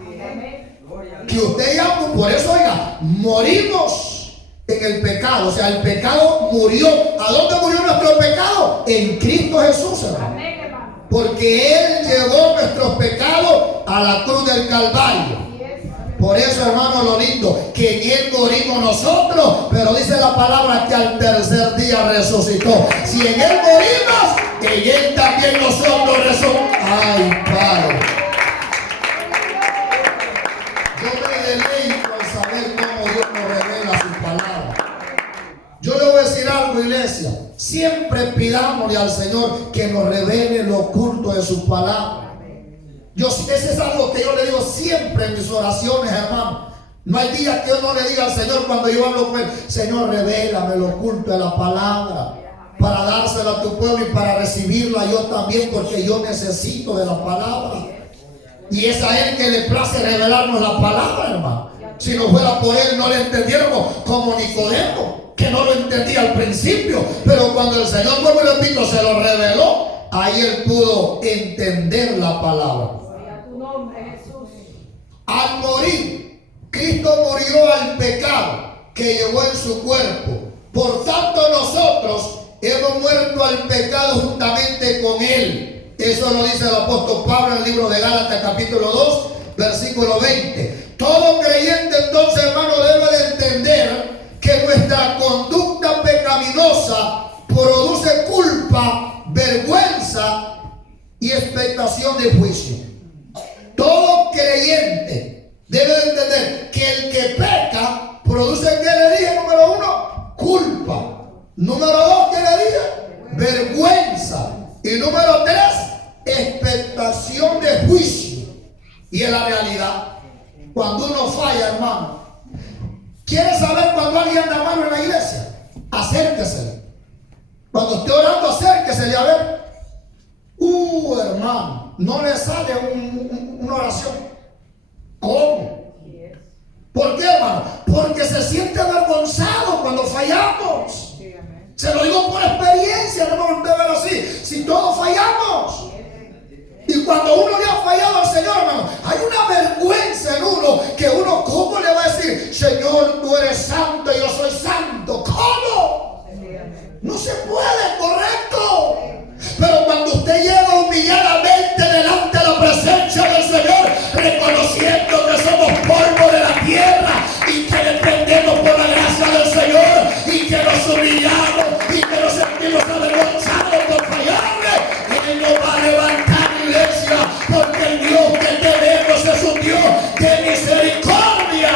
Que usted ya, por eso, oiga, morimos en el pecado. O sea, el pecado murió. ¿A dónde murió nuestro pecado? En Cristo Jesús, hermano. Porque Él llevó nuestros pecados a la cruz del Calvario. Por eso, hermano, lo lindo, que en Él morimos nosotros, pero dice la palabra que al tercer día resucitó. Si en Él morimos, en Él también nosotros resucitamos. ¡Ay, Padre! Yo me deleito al saber cómo Dios nos revela su palabra. Yo le voy a decir algo, iglesia. Siempre pidámosle al Señor que nos revele lo oculto de su palabra. Ese es algo que yo le digo siempre en mis oraciones, hermano. No hay día que yo no le diga al Señor cuando yo hablo con Él, Señor, revélame lo oculto de la palabra, para dársela a tu pueblo y para recibirla yo también, porque yo necesito de la palabra. Y es a Él que le place revelarnos la palabra, hermano. Si no fuera por Él, no le entendiéramos, como Nicodemo, que no lo entendía al principio, pero cuando el Señor, vuelvo y repito, se lo reveló, ahí Él pudo entender la palabra. Al morir, Cristo murió al pecado que llevó en su cuerpo. Por tanto nosotros hemos muerto al pecado juntamente con él. Eso lo dice el apóstol Pablo en el libro de Gálatas capítulo 2 versículo 20. Todo creyente entonces, hermano, debe de entender que nuestra conducta pecaminosa produce culpa, vergüenza y expectación de juicio. Todo creyente debe de entender que el que peca produce, ¿qué le dije? Número 1, culpa. Número 2, ¿qué le dije? Vergüenza. Y número 3, expectación de juicio. Y en la realidad, cuando uno falla, hermano, ¿quiere saber cuando alguien anda malo en la iglesia? Acérquese. Cuando esté orando, acérquese a ver. Hermano, no le sale una oración. ¿Cómo? ¿Por qué, hermano? Porque se siente avergonzado cuando fallamos. Se lo digo por experiencia, no me voltee a ver así. Si todos fallamos. Y cuando uno le ha fallado al Señor, hermano, hay una vergüenza en uno, que uno, ¿cómo le va a decir? Señor, tú eres santo y yo soy santo. ¿Cómo? No se puede, correcto. Pero cuando usted llega humilladamente delante de la presencia del Señor, reconociendo que somos polvo de la tierra y que dependemos por la gracia del Señor y que nos humillamos y que nos sentimos avergonzados por fallarle, Él nos va a levantar, iglesia, porque el Dios que tenemos es un Dios de misericordia.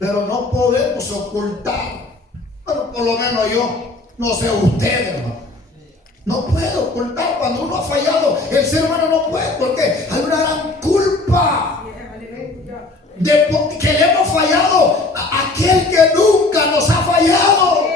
Pero no podemos ocultar, bueno, por lo menos yo, no sé usted, hermano, no puede ocultar cuando uno ha fallado. El ser humano no puede, porque hay una gran culpa de que le hemos fallado a aquel que nunca nos ha fallado.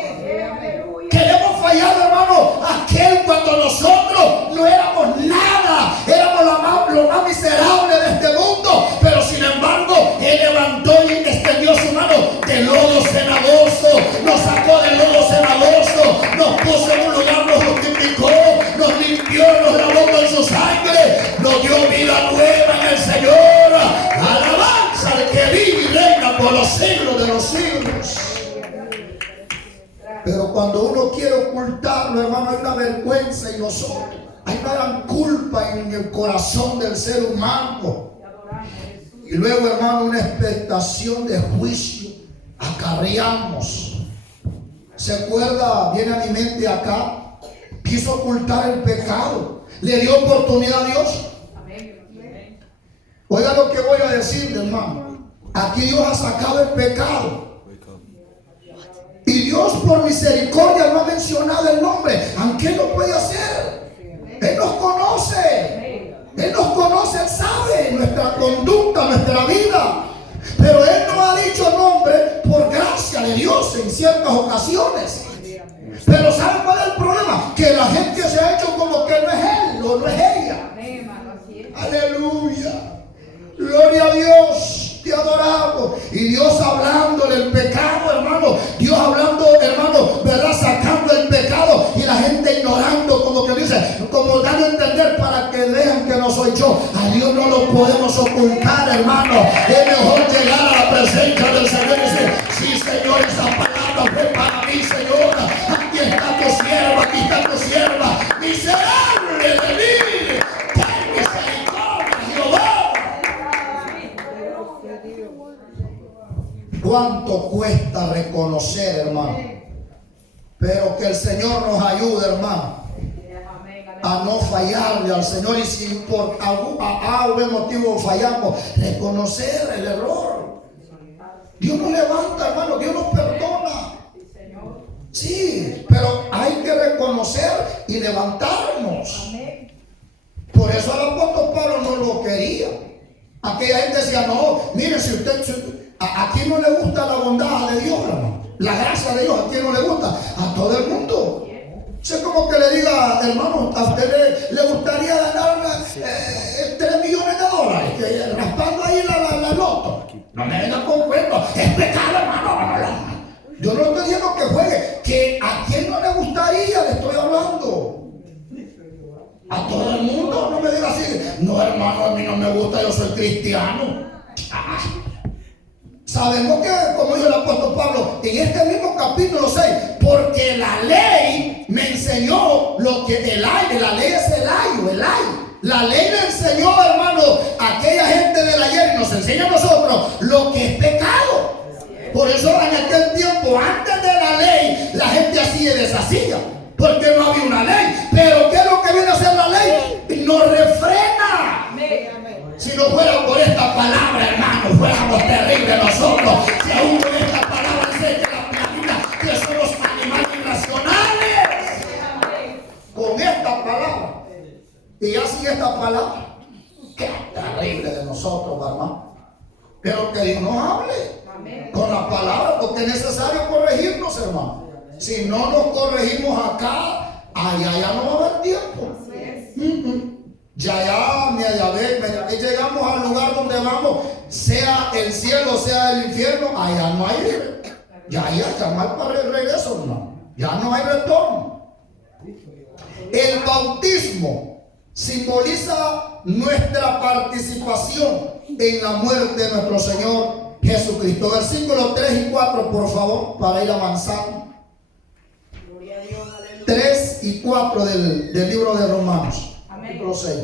Que le hemos fallado, hermano, a aquel cuando nosotros no éramos nada, éramos lo más miserable de este mundo, pero sin embargo Él levantó y extendió su mano de lodo cenagoso, nos sacó del lodo cenagoso, nos puso en un lugar, nos justificó, nos limpió, nos lavó con su sangre, nos dio vida nueva en el Señor. Alabanza al que vive y reina por los siglos de los siglos. Pero cuando uno quiere ocultarlo, hermano, hay una vergüenza en nosotros. Hay una gran culpa en el corazón del ser humano. Y luego, hermano, una expectación de juicio. Acarreamos. ¿Se acuerda? Viene a mi mente acá. Quiso ocultar el pecado. Le dio oportunidad a Dios. Oiga lo que voy a decir, hermano. Aquí Dios ha sacado el pecado. Y Dios por misericordia no ha mencionado el nombre, aunque Él lo puede hacer. Él nos conoce. Él nos conoce, Él sabe nuestra conducta, nuestra vida. Pero Él no ha dicho nombre por gracia de Dios en ciertas ocasiones. Pero ¿saben cuál es el problema? Que la gente se ha hecho como que no es Él o no es ella. Aleluya. Gloria a Dios. Te adoramos. Y Dios hablándole el pecado, hermano. Dios hablando, hermano, ¿verdad? Sacando el pecado y la gente ignorando, como que dice, como dando a entender para que vean que no soy yo. A Dios no lo podemos ocultar, hermano. Es mejor llegar a la presencia del Señor y decir, sí, Señor, esa palabra fue para mí, Señor. Aquí está tu sierva, aquí está tu sierva. Miserable de mí. Ten misericordia, Jehová. ¿Cuánto cuesta reconocer, hermano? Pero que el Señor nos ayude, hermano, a no fallarle al Señor. Y si por algún motivo fallamos, reconocer el error. Dios nos levanta, hermano, Dios nos perdona. Sí, pero hay que reconocer y levantarnos. Por eso el apóstol Pablo no lo quería. Aquella gente decía, no, mire, si usted... ¿A quién no le gusta la bondad de Dios, hermano? La gracia de Dios, ¿a quién no le gusta? A todo el mundo. Es como que le diga, hermano, a usted le gustaría ganar 3 millones de dólares, raspando ahí la loto. No me venga con cuento, es pecado, hermano. Yo no estoy diciendo que juegue, que a quién no le gustaría, le estoy hablando. A todo el mundo, no me diga así, no, hermano, a mí no me gusta, yo soy cristiano. Sabemos que, como dijo el apóstol Pablo, en este mismo capítulo 6, porque la ley me enseñó lo que la ley es el ayo. La ley le enseñó, hermano, a aquella gente del ayer y nos enseña a nosotros lo que es pecado. Por eso en aquel tiempo, antes de la ley, la gente hacía y deshacía, porque no había una ley. Pero ¿qué es lo que viene a hacer la ley? Nos refrena. Si no fuera por esta palabra, hermano, fuéramos terribles nosotros. Si aún con esta palabra enseña la Biblia que somos animales irracionales. Con esta palabra. Y ya sin esta palabra, qué terrible de nosotros, hermano. Pero que Dios nos hable con la palabra, porque es necesario corregirnos, hermano. Si no nos corregimos acá, allá ya no va a haber tiempo. Ya, media vez llegamos al lugar donde vamos, sea el cielo, sea el infierno, allá no hay, ya mal para el regreso, hermano. Ya no hay retorno. El bautismo simboliza nuestra participación en la muerte de nuestro Señor Jesucristo. Versículos 3 y 4, por favor, para ir avanzando. 3 y 4 del libro de Romanos. Capítulo 6.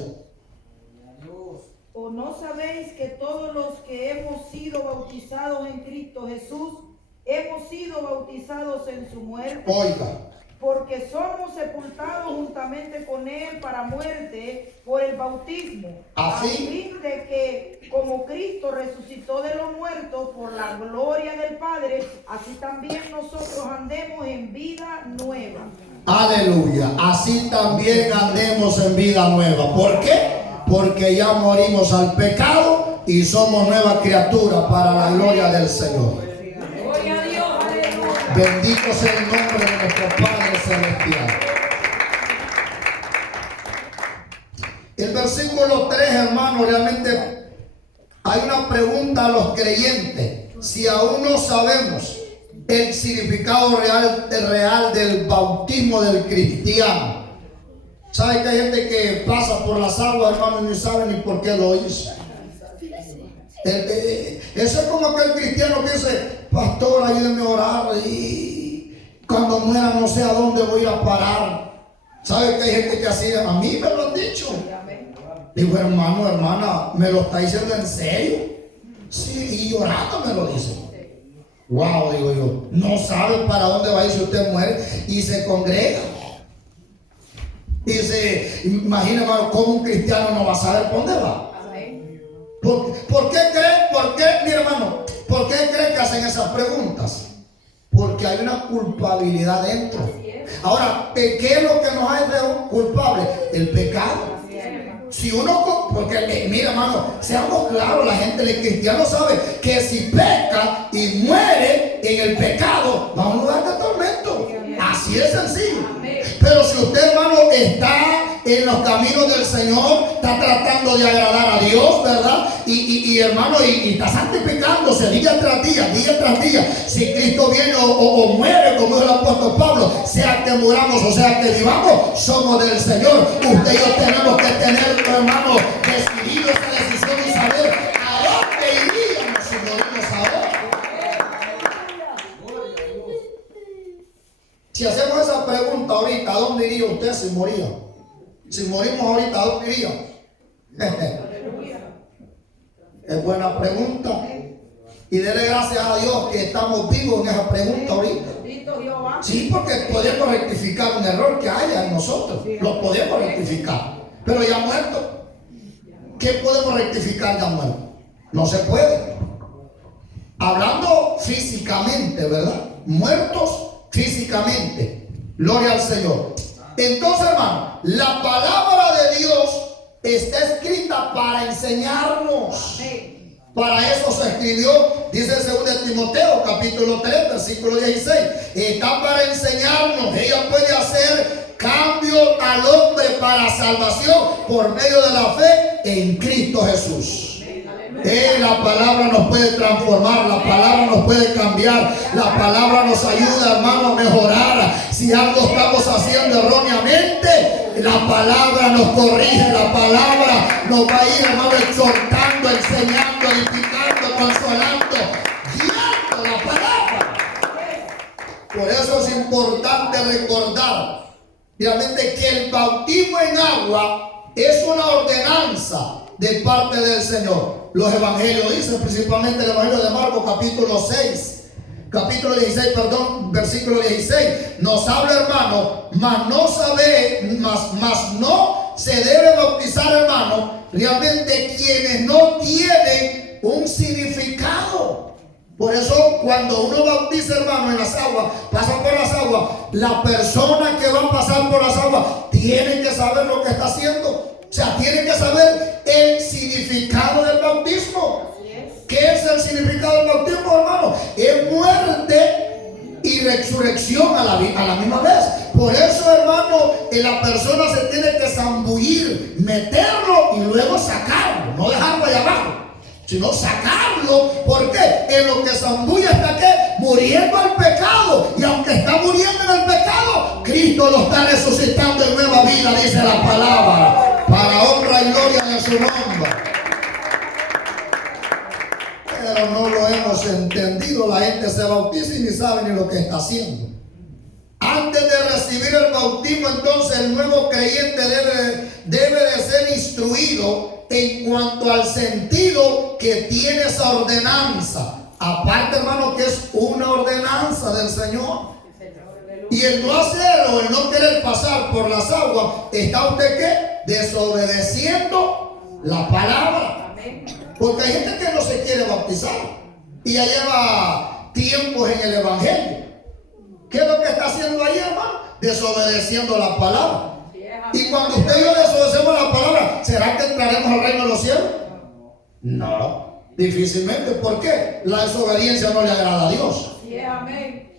¿O no sabéis que todos los que hemos sido bautizados en Cristo Jesús, hemos sido bautizados en su muerte? Oiga. Porque somos sepultados juntamente con Él para muerte por el bautismo, a fin de que, como Cristo resucitó de los muertos por la gloria del Padre, así también nosotros andemos en vida nueva. Aleluya. Así también andemos en vida nueva. ¿Por qué? Porque ya morimos al pecado y somos nuevas criaturas para la gloria del Señor. Bendito sea el nombre de nuestro Padre Celestial. El versículo 3, hermano, realmente hay una pregunta a los creyentes. Si aún no sabemos el significado real del bautismo del cristiano. ¿Sabe que hay gente que pasa por las aguas, hermano, y no sabe ni por qué lo hizo? Eso es como aquel cristiano que dice: pastor, ayúdeme a orar y cuando muera no sé a dónde voy a ir a parar. ¿Sabe que hay gente que así? A mí me lo han dicho. Digo, hermano, hermana, ¿me lo está diciendo en serio? Sí, y llorando me lo dice. Wow, digo yo, no sabe para dónde va a ir si usted muere y se congrega. Dice, imagina, hermano, cómo un cristiano no va a saber por dónde va. ¿Por qué cree, mi hermano? ¿Por qué cree que hacen esas preguntas? Porque hay una culpabilidad dentro. Ahora, ¿qué es lo que nos hace culpables? El pecado. Si uno, porque mira, hermano, seamos claros, la gente del cristiano sabe que si peca y muere en el pecado, va a un lugar de tormento. Así es sencillo. Pero si usted, hermano, está en los caminos del Señor, está tratando de agradar a Dios, ¿verdad? Y hermano, y está santificándose día tras día. Si Cristo viene o muere, como dijo el apóstol Pablo, sea que muramos o sea que vivamos, somos del Señor. Usted y yo tenemos que tener, hermano, decidido esta decisión y saber a dónde iríamos si morimos ahora. Si hacemos esa pregunta ahorita, ¿a dónde iría usted si moría? Si morimos ahorita, ¿a dónde iría? Es buena pregunta. Y dele gracias a Dios que estamos vivos en esa pregunta ahorita. Sí, porque podemos rectificar un error que haya en nosotros. Lo podemos rectificar. Pero ya muerto, ¿qué podemos rectificar ya muerto? No se puede. Hablando físicamente, ¿verdad? Muertos físicamente. Gloria al Señor. Entonces, hermano, la palabra de Dios está escrita para enseñarnos. Para eso se escribió, dice el 2 Timoteo, capítulo 3, versículo 16. Está para enseñarnos. Ella puede hacer cambio al hombre para salvación por medio de la fe en Cristo Jesús. La palabra nos puede transformar, la palabra nos puede cambiar, la palabra nos ayuda, hermano, a mejorar. Si algo estamos haciendo erróneamente, la palabra nos corrige, la palabra nos va a ir, hermano, exhortando, enseñando, edificando, consolando. Dios importante recordar realmente que el bautismo en agua es una ordenanza de parte del Señor. Los evangelios dicen, principalmente el evangelio de Marcos capítulo 16, versículo 16, nos habla, hermano, mas no se debe bautizar, hermano, realmente quienes no tienen un significado. Por eso cuando uno bautiza, hermano, en las aguas, pasa por las aguas, la persona que va a pasar por las aguas tiene que saber lo que está haciendo. O sea, tiene que saber el significado del bautismo. ¿Qué es el significado del bautismo, hermano? Es muerte y resurrección a la misma vez. Por eso, hermano, la persona se tiene que zambullir, meterlo y luego sacarlo. No dejarlo allá abajo, sino sacarlo. ¿Por qué? En lo que zambulla está, ¿qué? Muriendo al pecado. Y aunque está muriendo en el pecado, Cristo lo está resucitando en nueva vida, dice la palabra, para honra y gloria de su nombre. Pero no lo hemos entendido. La gente se bautiza y ni sabe ni lo que está haciendo. Antes de recibir el bautismo, entonces el nuevo creyente debe de ser instruido en cuanto al sentido que tiene esa ordenanza. Aparte, hermano, que es una ordenanza del Señor. Y el no hacerlo, el no querer pasar por las aguas, ¿está usted qué? Desobedeciendo la palabra. Porque hay gente que no se quiere bautizar y ya lleva tiempos en el evangelio. ¿Qué es lo que está haciendo ahí, hermano? Desobedeciendo la palabra. Y cuando usted y yo desobedecemos la palabra, ¿será que entraremos al reino de los cielos? No, difícilmente. ¿Por qué? La desobediencia no le agrada a Dios.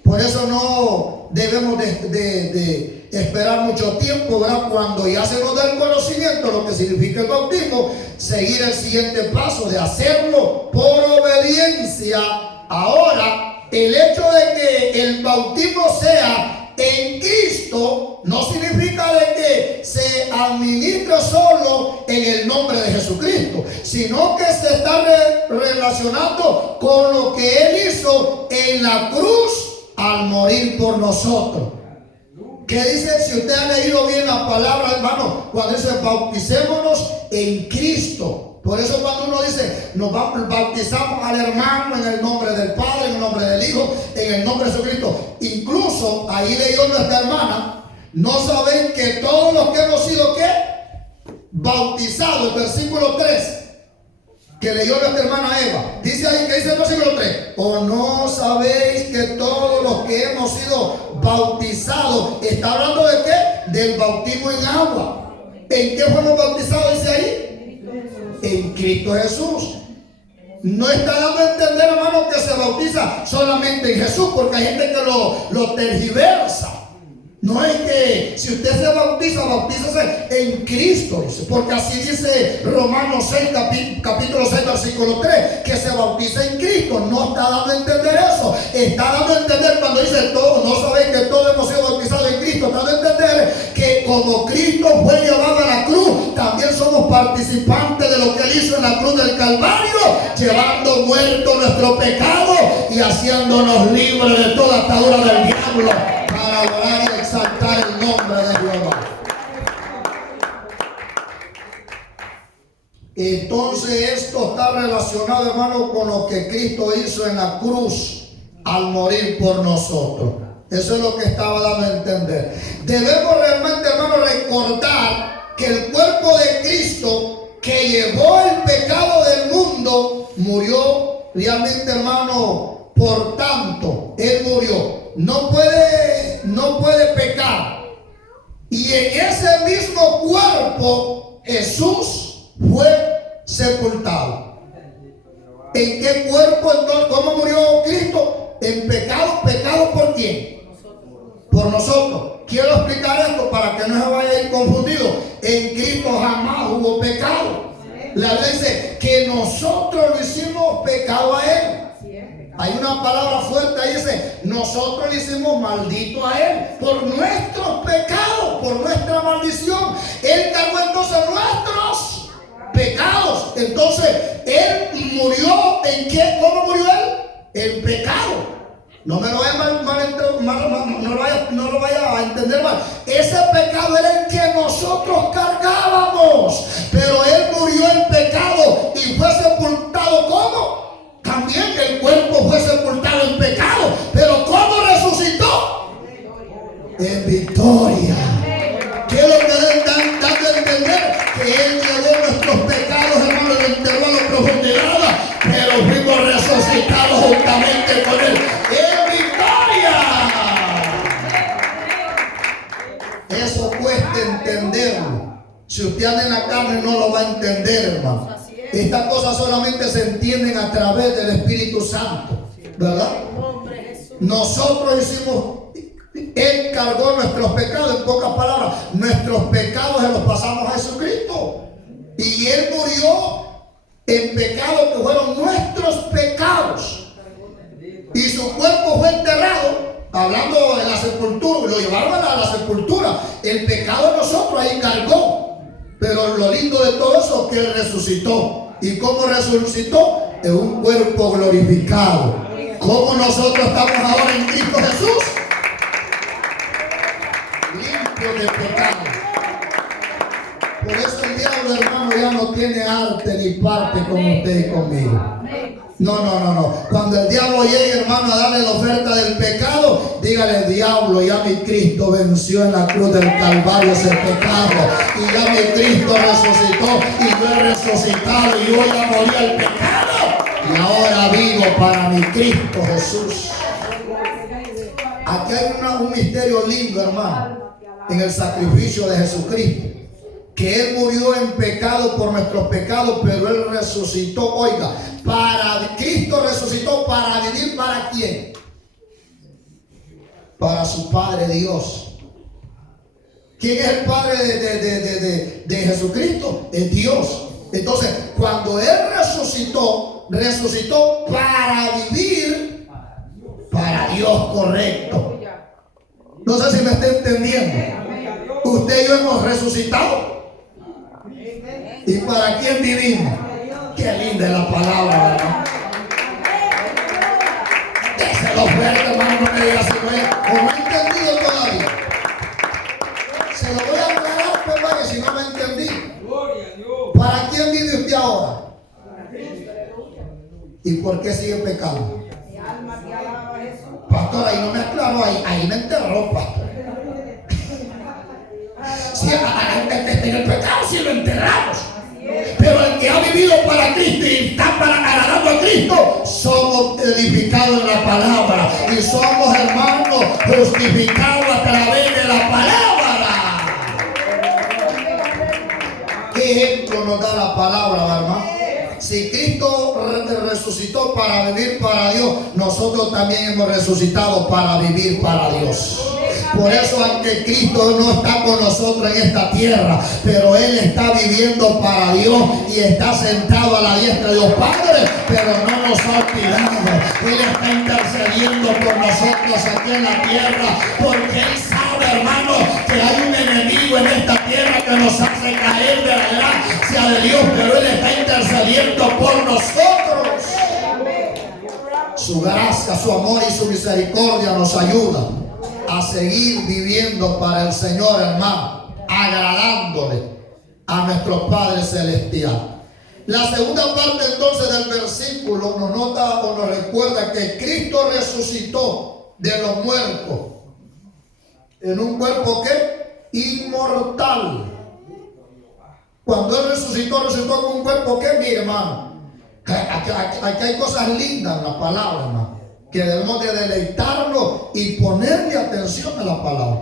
Por eso no debemos de esperar mucho tiempo, ¿verdad? Cuando ya se nos da el conocimiento, lo que significa el bautismo, seguir el siguiente paso de hacerlo por obediencia. Ahora, el hecho de que el bautismo sea en Cristo no significa de que se administre solo en el nombre de Jesucristo, sino que se está relacionando con lo que Él hizo en la cruz al morir por nosotros. ¿Qué dice? Si usted ha leído bien la palabra, hermano, cuando dice bauticémonos en Cristo. Por eso cuando uno dice nos bautizamos al hermano en el nombre del Padre, en el nombre del Hijo, en el nombre de Jesucristo. Incluso ahí leyó nuestra hermana, no saben que todos los que hemos sido ¿qué? Bautizados, el versículo 3 que leyó nuestra hermana Eva, dice ahí, que dice el versículo 3, o no sabéis que todos los que hemos sido bautizados, está hablando de qué? Del bautismo en agua. ¿En qué fuimos bautizados? Dice ahí, en Cristo Jesús. No está dando a entender, hermano, que se bautiza solamente en Jesús, porque hay gente que lo tergiversa. No es que si usted se bautiza, bautízase en Cristo, dice, porque así dice Romanos 6, capítulo 6, versículo 3, que se bautiza en Cristo. No está dando a entender eso. Está dando a entender cuando dice todo, no sabéis que todos hemos sido bautizados en Cristo. Está dando a entender que como Cristo fue llevado a la cruz, también somos participantes de lo que Él hizo en la cruz del Calvario, llevando muerto nuestro pecado y haciéndonos libres de toda atadura del diablo, para adorar y exaltar el nombre de Jehová. Entonces esto está relacionado, hermano, con lo que Cristo hizo en la cruz al morir por nosotros. Eso es lo que estaba dando a entender. Debemos realmente, hermano, recordar que el cuerpo de Cristo, que llevó el pecado del mundo, murió realmente, hermano. Por tanto, Él murió. No puede pecar. Y en ese mismo cuerpo Jesús fue sepultado. ¿En qué cuerpo entonces? ¿Cómo murió Cristo? En pecado. ¿Pecado por quién? Por nosotros. Quiero explicar esto para que no se vaya a ir confundido. En Cristo jamás hubo pecado. La Biblia dice que nosotros lo hicimos pecado a Él. Hay una palabra fuerte ahí, dice, nosotros le hicimos maldito a Él por nuestros pecados, por nuestra maldición. Él cargó entonces nuestros pecados. Entonces, Él murió ¿en qué? ¿Cómo murió Él? En pecado. No me lo vayan no lo vaya a entender mal. Ese pecado era el que nosotros cargábamos, pero Él murió en pecado y fue sepultado. ¿Cómo? También el cuerpo fue sepultado en pecado, pero ¿cómo resucitó? En victoria. ¿Qué es lo que le están dando a entender? Que Él llevó nuestros pecados, hermano, y lo enterró a la profundidad, pero fuimos resucitados juntamente con Él en victoria. Eso cuesta entenderlo. Si usted anda en la carne no lo va a entender, hermano. Estas cosas solamente se entienden a través del Espíritu Santo, ¿verdad? Nosotros hicimos, Él cargó nuestros pecados, en pocas palabras, nuestros pecados se los pasamos a Jesucristo. Y Él murió en pecado, que fueron nuestros pecados. Y su cuerpo fue enterrado, hablando de la sepultura, lo llevaron a la sepultura. El pecado de nosotros ahí cargó. Pero lo lindo de todo eso es que Él resucitó. ¿Y cómo resucitó? En un cuerpo glorificado. ¿Cómo nosotros estamos ahora en Cristo Jesús? Limpios de pecado. Por eso el diablo, hermano, ya no tiene arte ni parte con usted y conmigo. No. Cuando el diablo llegue, hermano, a darle la oferta del pecado, dígale: diablo, ya mi Cristo venció en la cruz del Calvario ese pecado. Y ya mi Cristo resucitó. Y yo he resucitado. Y yo ya morí al pecado. Y ahora vivo para mi Cristo Jesús. Aquí hay un misterio lindo, hermano, en el sacrificio de Jesucristo. Que Él murió en pecado por nuestros pecados, pero Él resucitó. Oiga, Cristo resucitó para vivir. ¿Para quién? Para su Padre Dios. ¿Quién es el Padre de Jesucristo? Es Dios. Entonces, cuando Él resucitó para vivir para Dios, correcto. No sé si me está entendiendo. Usted y yo hemos resucitado. ¿Y para quién vivimos? Qué linda es la palabra, ¿verdad? Déselo fuerte, hermano, no me diga si no es. O no he entendido todavía. Se lo voy a aclarar, pues vaya, si no me entendí. ¿Para quién vive usted ahora? ¿Y por qué sigue pecando? Pastor, ahí no me aclaró, ahí me enterró, pastor. Si en el pecado sí lo enterramos. Pero el que ha vivido para Cristo y está agradando a Cristo, somos edificados en la palabra. Y somos, hermanos, justificados a través de la palabra. ¿Qué ejemplo nos da la palabra, hermano? Si Cristo resucitó para vivir para Dios, nosotros también hemos resucitado para vivir para Dios. Por eso, aunque Cristo no está con nosotros en esta tierra, pero Él está viviendo para Dios y está sentado a la diestra de Dios Padre, pero no nos ha olvidado. Él está intercediendo por nosotros aquí en la tierra, porque Él sabe, hermano, que hay un enemigo en esta tierra que nos hace caer de la gracia de Dios, pero Él está intercediendo por nosotros. Su gracia, su amor y su misericordia nos ayudan a seguir viviendo para el Señor, hermano, agradándole a nuestro Padre Celestial. La segunda parte entonces del versículo nos nota o nos recuerda que Cristo resucitó de los muertos en un cuerpo ¿qué? Inmortal. Cuando Él resucitó con un cuerpo ¿qué? Mire, hermano, aquí hay cosas lindas en la palabra, hermano, que debemos de deleitarnos y ponerle atención a la palabra.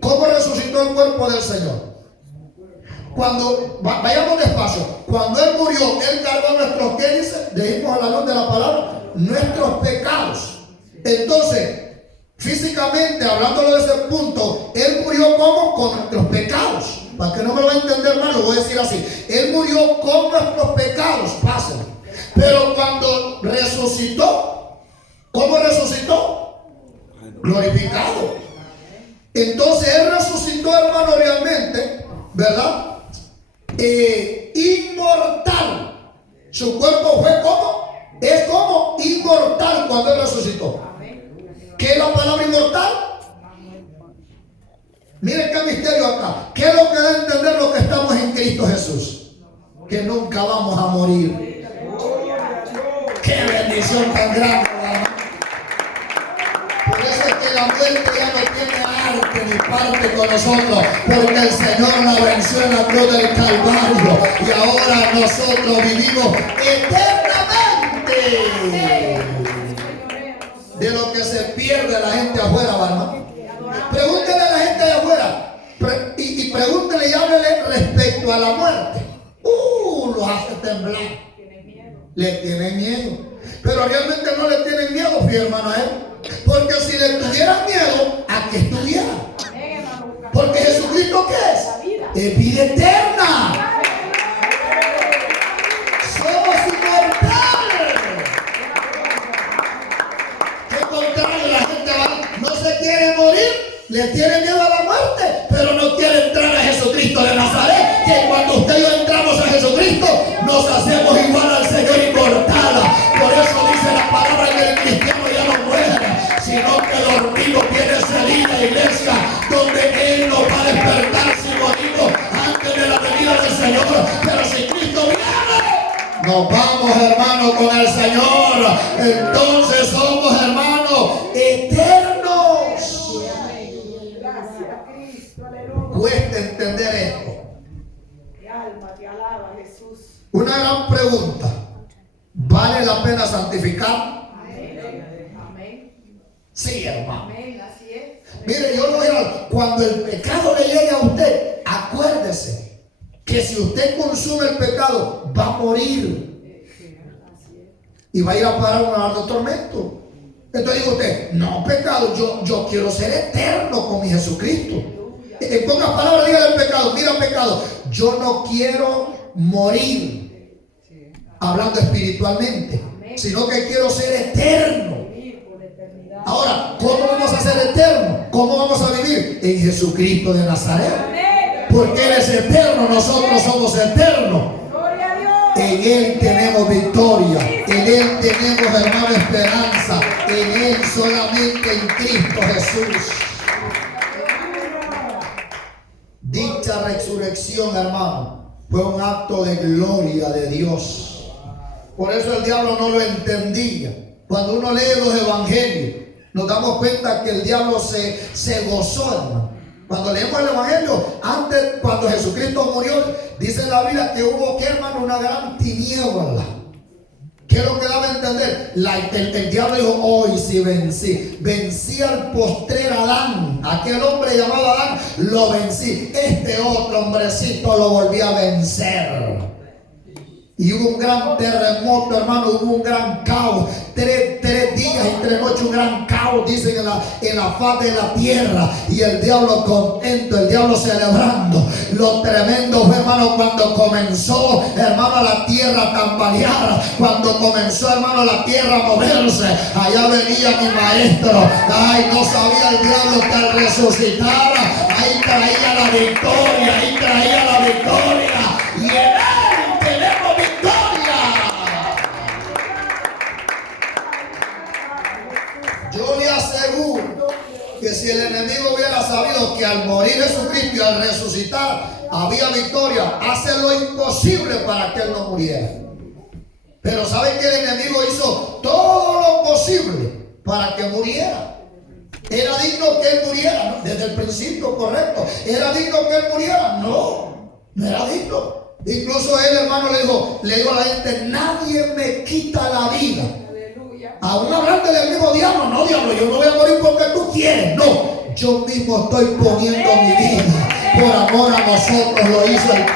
¿Cómo resucitó el cuerpo del Señor? Cuando, vayamos despacio, cuando Él murió, Él cargó nuestros, ¿qué dice? Dijimos a la luz de la palabra, nuestros pecados. Entonces, físicamente, hablándolo de ese punto, Él murió como con nuestros pecados. Para que no me lo va a entender mal, lo voy a decir así. Él murió con nuestros pecados, pásenlo. Pero cuando resucitó, ¿cómo resucitó? Glorificado. Entonces Él resucitó, hermano, realmente, ¿verdad? Inmortal. Su cuerpo fue como, es como inmortal cuando Él resucitó. ¿Qué es la palabra inmortal? Miren qué misterio acá. ¿Qué es lo que da a entender lo que estamos en Cristo Jesús? Que nunca vamos a morir. ¡Qué bendición tan grande, hermano! Por eso es que la muerte ya no tiene arte ni parte con nosotros, porque el Señor la venció en la cruz del Calvario y ahora nosotros vivimos eternamente. De lo que se pierde la gente afuera, hermano. Pregúntele a la gente de afuera y pregúntele y háblele respecto a la muerte. Lo hace temblar. Le tienen miedo. Pero realmente no le tienen miedo, mi hermano, a él. Porque si le tuvieran miedo, ¿a qué estuviera? Porque Jesucristo, ¿qué es? Es vida eterna. Somos inmortales. ¿Qué contrario? La gente no se quiere morir, le tiene miedo a la muerte, pero no quiere entrar a Jesucristo de Nazaret. Que cuando usted y yo entramos a Jesucristo, nos hacemos igual al Señor inmortal. Por eso dice la palabra que el cristiano ya no muere, sino que dormido viene salida, iglesia, donde Él nos va a despertar si morimos antes de la venida del Señor. Pero si Cristo viene, nos vamos, hermano, con el Señor. Entonces somos, hermanos, eternos. Cuesta entender esto. Una gran pregunta: ¿vale la pena santificar? Sí, hermano. Mire, yo lo digo, cuando el pecado le llegue a usted, acuérdese que si usted consume el pecado, va a morir y va a ir a parar un arduo tormento. Entonces digo usted, no, pecado, yo quiero ser eterno con mi Jesucristo. En pocas palabras, dígale al pecado: mira, pecado, yo no quiero morir, hablando espiritualmente, sino que quiero ser eterno. Ahora, ¿cómo vamos a ser eternos? ¿Cómo vamos a vivir? En Jesucristo de Nazaret. Porque Él es eterno, nosotros somos eternos. En Él tenemos victoria, en Él tenemos, hermano, esperanza, en Él solamente, en Cristo Jesús. Dicha resurrección, hermano, fue un acto de gloria de Dios. Por eso el diablo no lo entendía. Cuando uno lee los evangelios, nos damos cuenta que el diablo se gozó, hermano. Cuando leemos el evangelio, antes, cuando Jesucristo murió, dice la Biblia que hubo, ¿qué, hermano? Una gran tiniebla. ¿Qué es lo que daba a entender? El diablo dijo: hoy sí vencí. Vencí al postrer Adán. Aquel hombre llamado Adán, lo vencí. Este otro hombrecito lo volví a vencer. Y hubo un gran terremoto, hermano, hubo un gran caos. Tres días y 3 noches, un gran caos, dicen, en la faz de la tierra. Y el diablo contento, el diablo celebrando. Lo tremendo fue, hermano, cuando comenzó, hermano, la tierra a tambalear. Cuando comenzó, hermano, la tierra a moverse. Allá venía mi maestro. Ay, no sabía el diablo que al resucitar, ahí traía la victoria, ahí traía la victoria. Y en él tenemos victoria. Yo le aseguro que si el enemigo hubiera sabido que al morir Jesucristo y al resucitar había victoria, hace lo imposible para que él no muriera. Pero ¿saben que el enemigo hizo todo lo posible para que muriera? ¿Era digno que él muriera? ¿No? Desde el principio, correcto. ¿Era digno que él muriera? No, no era digno. Incluso él, hermano, le dijo a la gente: nadie me quita la vida. Aún hablando del mismo diablo: no, diablo, yo no voy a morir porque tú quieres. No, yo mismo estoy poniendo mi vida por amor a nosotros. Lo hizo él.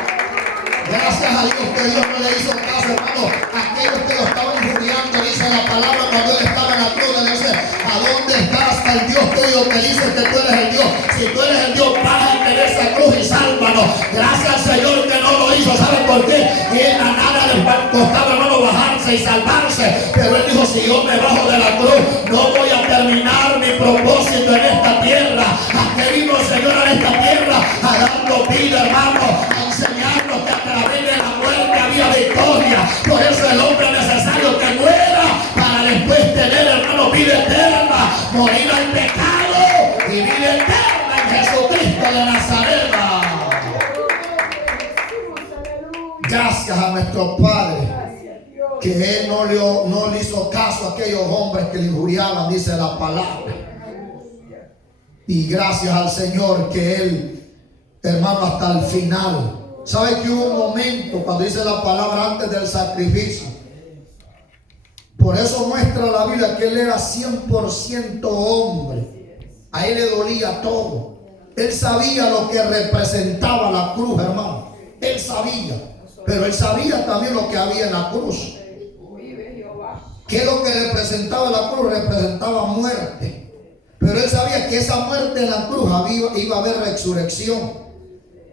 Gracias a Dios que Dios no le hizo caso, hermano, a aquellos que lo estaban injuriando. Dice la palabra, cuando él estaba en la cruz, le dice: ¿a dónde estás el Dios tuyo que dice que tú eres el Dios? Si tú eres el Dios, bájate de esa cruz y sálvanos. Gracias al Señor que no lo hizo. ¿Saben por qué? Él a nada le costaba, hermano, bajarse y salvarse. Pero él dijo: si yo me bajo de la cruz, no voy a terminar mi propósito en esta tierra. ¿A qué vino el Señor a esta tierra? A darnos vida, hermano, a enseñarnos que a través de la muerte había victoria. Por eso el hombre es necesario que muera para después tener, hermano, vida eterna. Morir a Gracias a nuestro Padre que Él no le hizo caso a aquellos hombres que le injuriaban, dice la palabra. Y gracias al Señor que Él, hermano, hasta el final. ¿Sabe que hubo un momento cuando dice la palabra antes del sacrificio? Por eso muestra la Biblia que Él era 100% hombre. A Él le dolía todo. Él sabía lo que representaba la cruz, hermano. Él sabía. Pero Él sabía también lo que había en la cruz. ¿Qué es lo que representaba la cruz? Representaba muerte. Pero Él sabía que esa muerte en la cruz iba a haber resurrección.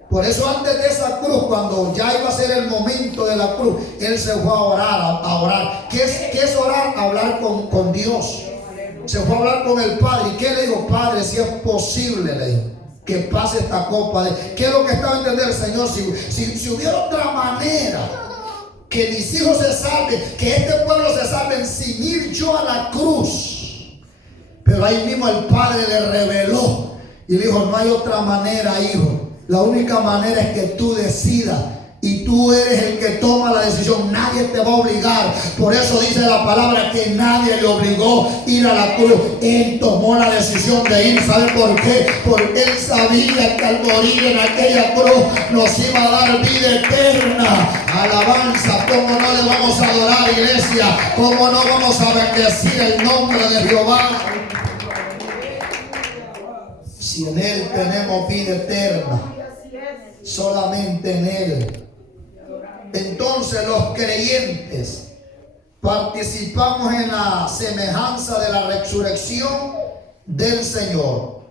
Por eso antes de esa cruz, cuando ya iba a ser el momento de la cruz, Él se fue a orar. ¿Qué es orar? Hablar con Dios. Se fue a hablar con el Padre. ¿Y qué le dijo? Padre, si es posible, le dijo, que pase esta copa. ¿Qué es lo que estaba a entender el Señor? Si hubiera otra manera que mis hijos se salven, que este pueblo se salven sin ir yo a la cruz. Pero ahí mismo el Padre le reveló y le dijo, no hay otra manera, hijo. La única manera es que tú decidas. Y tú eres el que toma la decisión. Nadie te va a obligar. Por eso dice la palabra que nadie le obligó a ir a la cruz. Él tomó la decisión de ir. ¿Sabe por qué? Porque Él sabía que al morir en aquella cruz nos iba a dar vida eterna. Alabanza. ¿Cómo no le vamos a adorar, iglesia? ¿Cómo no vamos a bendecir el nombre de Jehová? Si en Él tenemos vida eterna, solamente en Él. Entonces los creyentes participamos en la semejanza de la resurrección del Señor.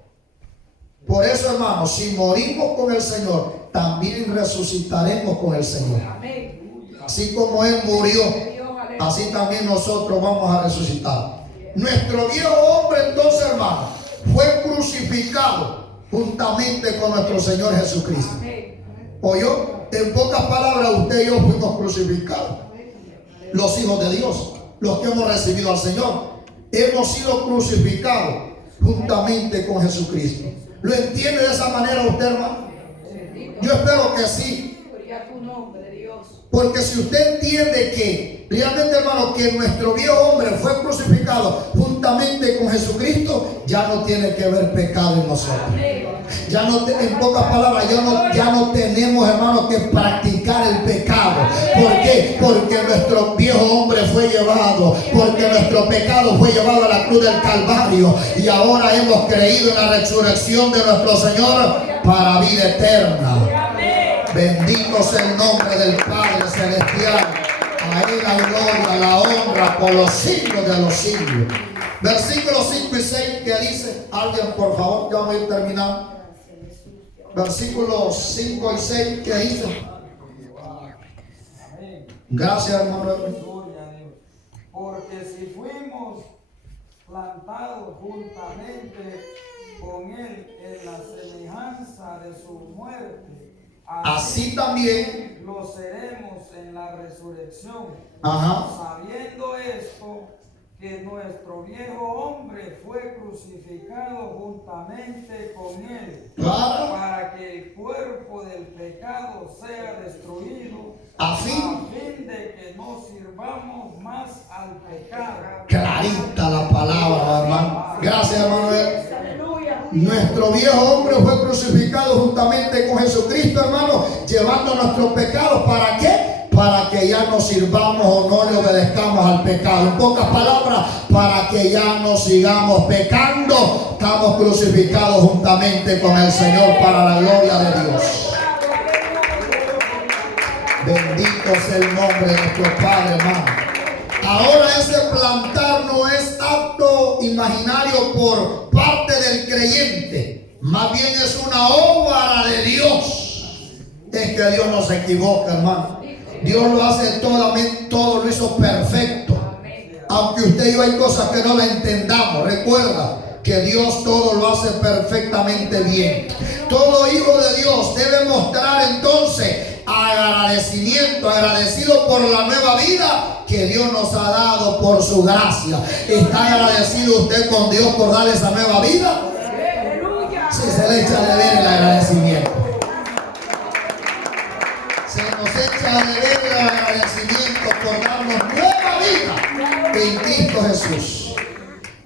Por eso, hermanos, si morimos con el Señor, también resucitaremos con el Señor. Así como Él murió, así también nosotros vamos a resucitar. Nuestro viejo hombre, entonces, hermanos, fue crucificado juntamente con nuestro Señor Jesucristo. ¿Oyó? En pocas palabras, usted y yo fuimos crucificados. Los hijos de Dios, los que hemos recibido al Señor, hemos sido crucificados juntamente con Jesucristo. ¿Lo entiende de esa manera usted, hermano? Yo espero que sí. Porque si usted entiende que realmente, hermano, que nuestro viejo hombre fue crucificado juntamente con Jesucristo, ya no tiene que haber pecado en nosotros. Ya no, en pocas palabras, ya no tenemos, hermano, que practicar el pecado. ¿Por qué? Porque nuestro viejo hombre fue llevado, porque nuestro pecado fue llevado a la cruz del Calvario, y ahora hemos creído en la resurrección de nuestro Señor para vida eterna. Bendito sea el nombre del Padre Celestial. A Él la gloria, la honra por los siglos de los siglos. Versículos 5 y 6 que dice, alguien por favor, ya vamos a ir terminando. Versículos 5 y 6 que dice. Gracias, hermano. Porque si fuimos plantados juntamente con Él en la semejanza de su muerte, así también lo seremos en la resurrección. Sabiendo esto, que nuestro viejo hombre fue crucificado juntamente con Él, para que el cuerpo del pecado sea destruido, a fin de que no sirvamos más al pecado. Clarita la palabra, hermano. Gracias, hermano. Nuestro viejo hombre fue crucificado juntamente con Jesucristo, hermano, llevando nuestros pecados. ¿Para qué? Para que ya no sirvamos o no le obedezcamos al pecado. En pocas palabras, para que ya no sigamos pecando. Estamos crucificados juntamente con el Señor para la gloria de Dios. Bendito sea el nombre de nuestro Padre, hermano. Ahora ese plantar no es acto imaginario por parte del creyente. Más bien es una obra de Dios. Es que Dios no se equivoca, hermano. Dios lo hace todo lo hizo perfecto. Aunque usted y yo hay cosas que no la entendamos, recuerda que Dios todo lo hace perfectamente bien. Todo hijo de Dios debe mostrar entonces agradecido por la nueva vida que Dios nos ha dado por su gracia. ¿Está agradecido usted con Dios por darle esa nueva vida? Si se le echa de ver el agradecimiento. Se nos echa fecha de ver el agradecimiento por darnos nueva vida en Cristo Jesús.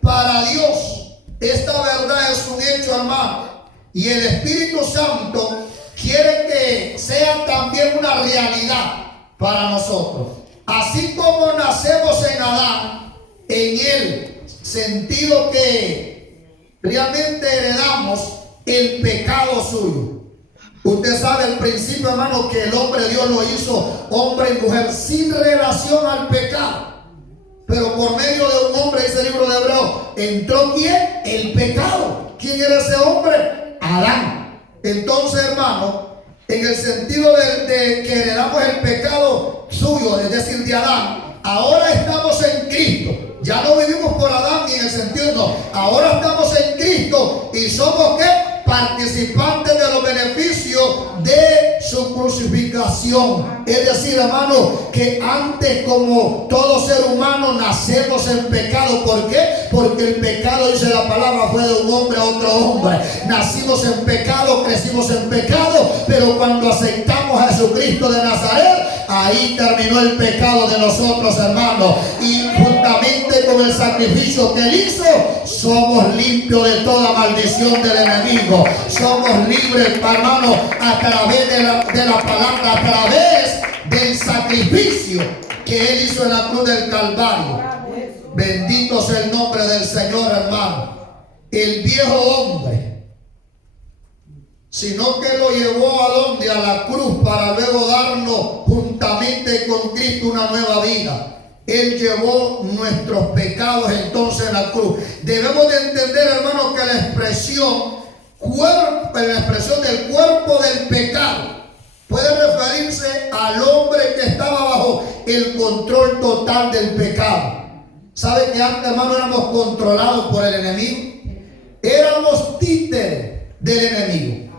Para Dios, esta verdad es un hecho, hermano. Y el Espíritu Santo quiere que sea también una realidad para nosotros. Así como nacemos en Adán, en el sentido que realmente heredamos el pecado suyo. Usted sabe el principio, hermano, que el hombre, Dios lo hizo hombre y mujer sin relación al pecado. Pero por medio de un hombre, dice el libro de Hebreos, entró ¿quién? El pecado. ¿Quién era ese hombre? Adán. Entonces, hermano, en el sentido de que heredamos el pecado suyo, es decir, de Adán, ahora estamos en Cristo. Ya no vivimos por Adán ni en el sentido, no. Ahora estamos en Cristo y somos ¿qué? Participantes de los beneficios de su crucificación. Es decir, hermano, que antes, como todo ser humano, nacemos en pecado. ¿Por qué? Porque el pecado, dice la palabra, fue de un hombre a otro hombre. Nacimos en pecado, crecimos en pecado, pero cuando aceptamos a Jesucristo de Nazaret, ahí terminó el pecado de nosotros, hermanos. Y juntamente con el sacrificio que él hizo, somos limpios de toda maldición del enemigo. Somos libres, hermano, a través de la palabra, a través del sacrificio que él hizo en la cruz del Calvario. Bendito sea el nombre del Señor, hermano. El viejo hombre, sino que lo llevó a donde, a la cruz, para luego darnos juntamente con Cristo una nueva vida. Él llevó nuestros pecados entonces en la cruz. Debemos de entender, hermano, que la expresión del cuerpo del pecado puede referirse al hombre que estaba bajo el control total del pecado. ¿Sabe que antes, hermano, éramos controlados por el enemigo? Éramos títeres del enemigo.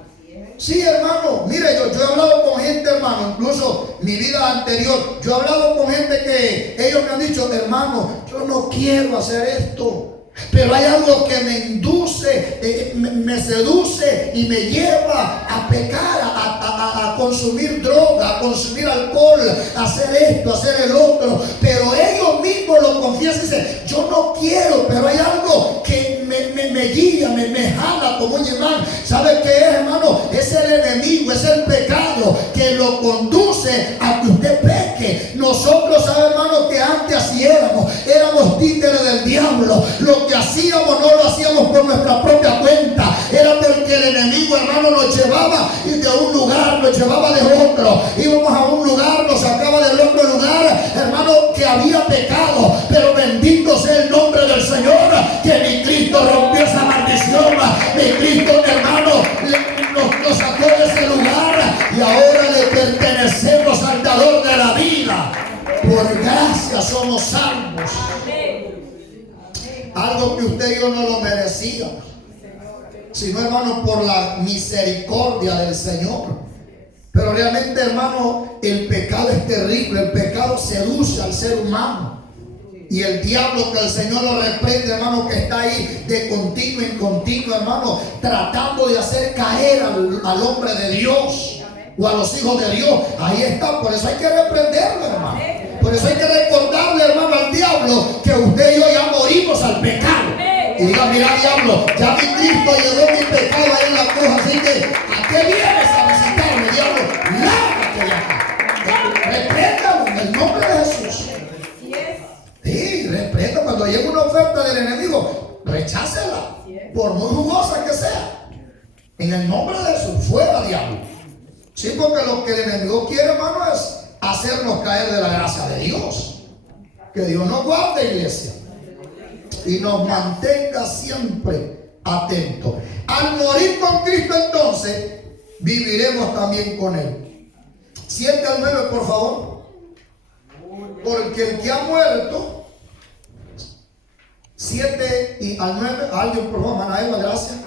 Sí, hermano, mire, yo he hablado con gente, hermano, incluso mi vida anterior, yo he hablado con gente que ellos me han dicho, hermano, yo no quiero hacer esto, pero hay algo que me induce, me seduce y me lleva a pecar, a consumir droga, a consumir alcohol, a hacer esto, a hacer el otro. Pero ellos mismos lo confiesan y dicen, yo no quiero, pero hay algo que me guía, me jala como un imán. ¿Sabe qué es, hermano? Es el enemigo, es el pecado que lo conduce a que usted peque. Nosotros, ¿sabe, hermano? Que antes así éramos títeres del diablo. Lo que hacíamos no lo hacíamos por nuestra propia cuenta, era porque el enemigo, hermano, nos llevaba de un lugar, nos llevaba de otro. Íbamos a un lugar, nos sacaba del otro lugar, hermano, que había pecado. Pero bendito sea el nombre del Señor, que mi Cristo rompió esa maldición. Mi Cristo, hermano, nos sacó de ese lugar y ahora le pertenecemos al dador de la vida. Por gracia somos salvos. Algo que usted y yo no lo merecíamos, sino, hermano, por la misericordia del Señor. Pero realmente, hermano, el pecado es terrible. El pecado seduce al ser humano. Y el diablo, que el Señor lo reprende, hermano, que está ahí de continuo en continuo, hermano, tratando de hacer caer al hombre de Dios o a los hijos de Dios. Ahí está. Por eso hay que reprenderlo, hermano. Por eso hay que recordarle, hermano, al diablo que usted y yo ya morimos al pecado. Y diga, mira, diablo, ya mi Cristo llevó mi pecado ahí en la cruz, así que ¿a qué vienes a visitarme, diablo? Lárgate de acá. Repréndalo en el nombre de Jesús. Sí, reprenda. Cuando llegue una oferta del enemigo, rechácela, por muy jugosa que sea. En el nombre de Jesús, fuera, diablo. Sí, porque lo que el enemigo quiere, hermano, es hacernos caer de la gracia de Dios. Que Dios nos guarde, iglesia, y nos mantenga siempre atentos. Al morir con Cristo, entonces viviremos también con Él. 7 al 9, por favor. Porque el que ha muerto, 7 y al 9, alguien, por favor, hermana Eva, gracias.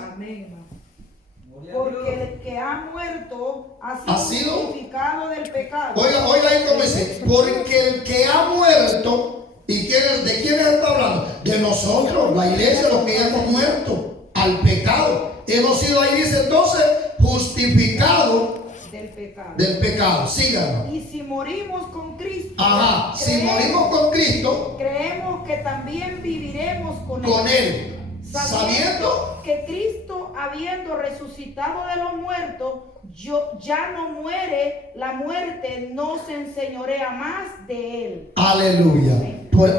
Porque el que ha muerto ha sido justificado del pecado. Oiga ahí como dice, porque el que ha muerto, ¿y de quién está hablando? De nosotros, la iglesia, los que hemos muerto al pecado. Hemos sido, ahí dice entonces, justificados del pecado. Del pecado, síganos. Y si morimos con Cristo, Ajá, si morimos con Cristo, creemos que también viviremos con Él. Sabiendo que Cristo, habiendo resucitado de los muertos, ya no muere, la muerte no se enseñorea más de Él. Aleluya.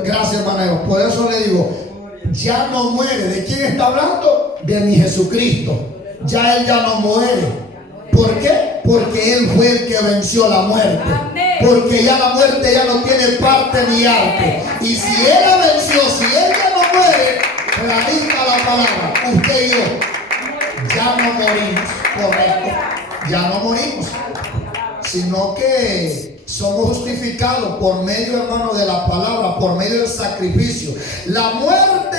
Gracias, hermano. Por eso le digo, ya no muere. ¿De quién está hablando? De mi Jesucristo. Ya Él ya no muere. ¿Por qué? Porque Él fue el que venció la muerte. Porque ya la muerte ya no tiene parte ni arte. Y si Él la venció, si Él ya no muere, radica la palabra, usted y yo ya no morimos, correcto, ya no morimos, sino que somos justificados por medio, hermano, de la palabra, por medio del sacrificio. La muerte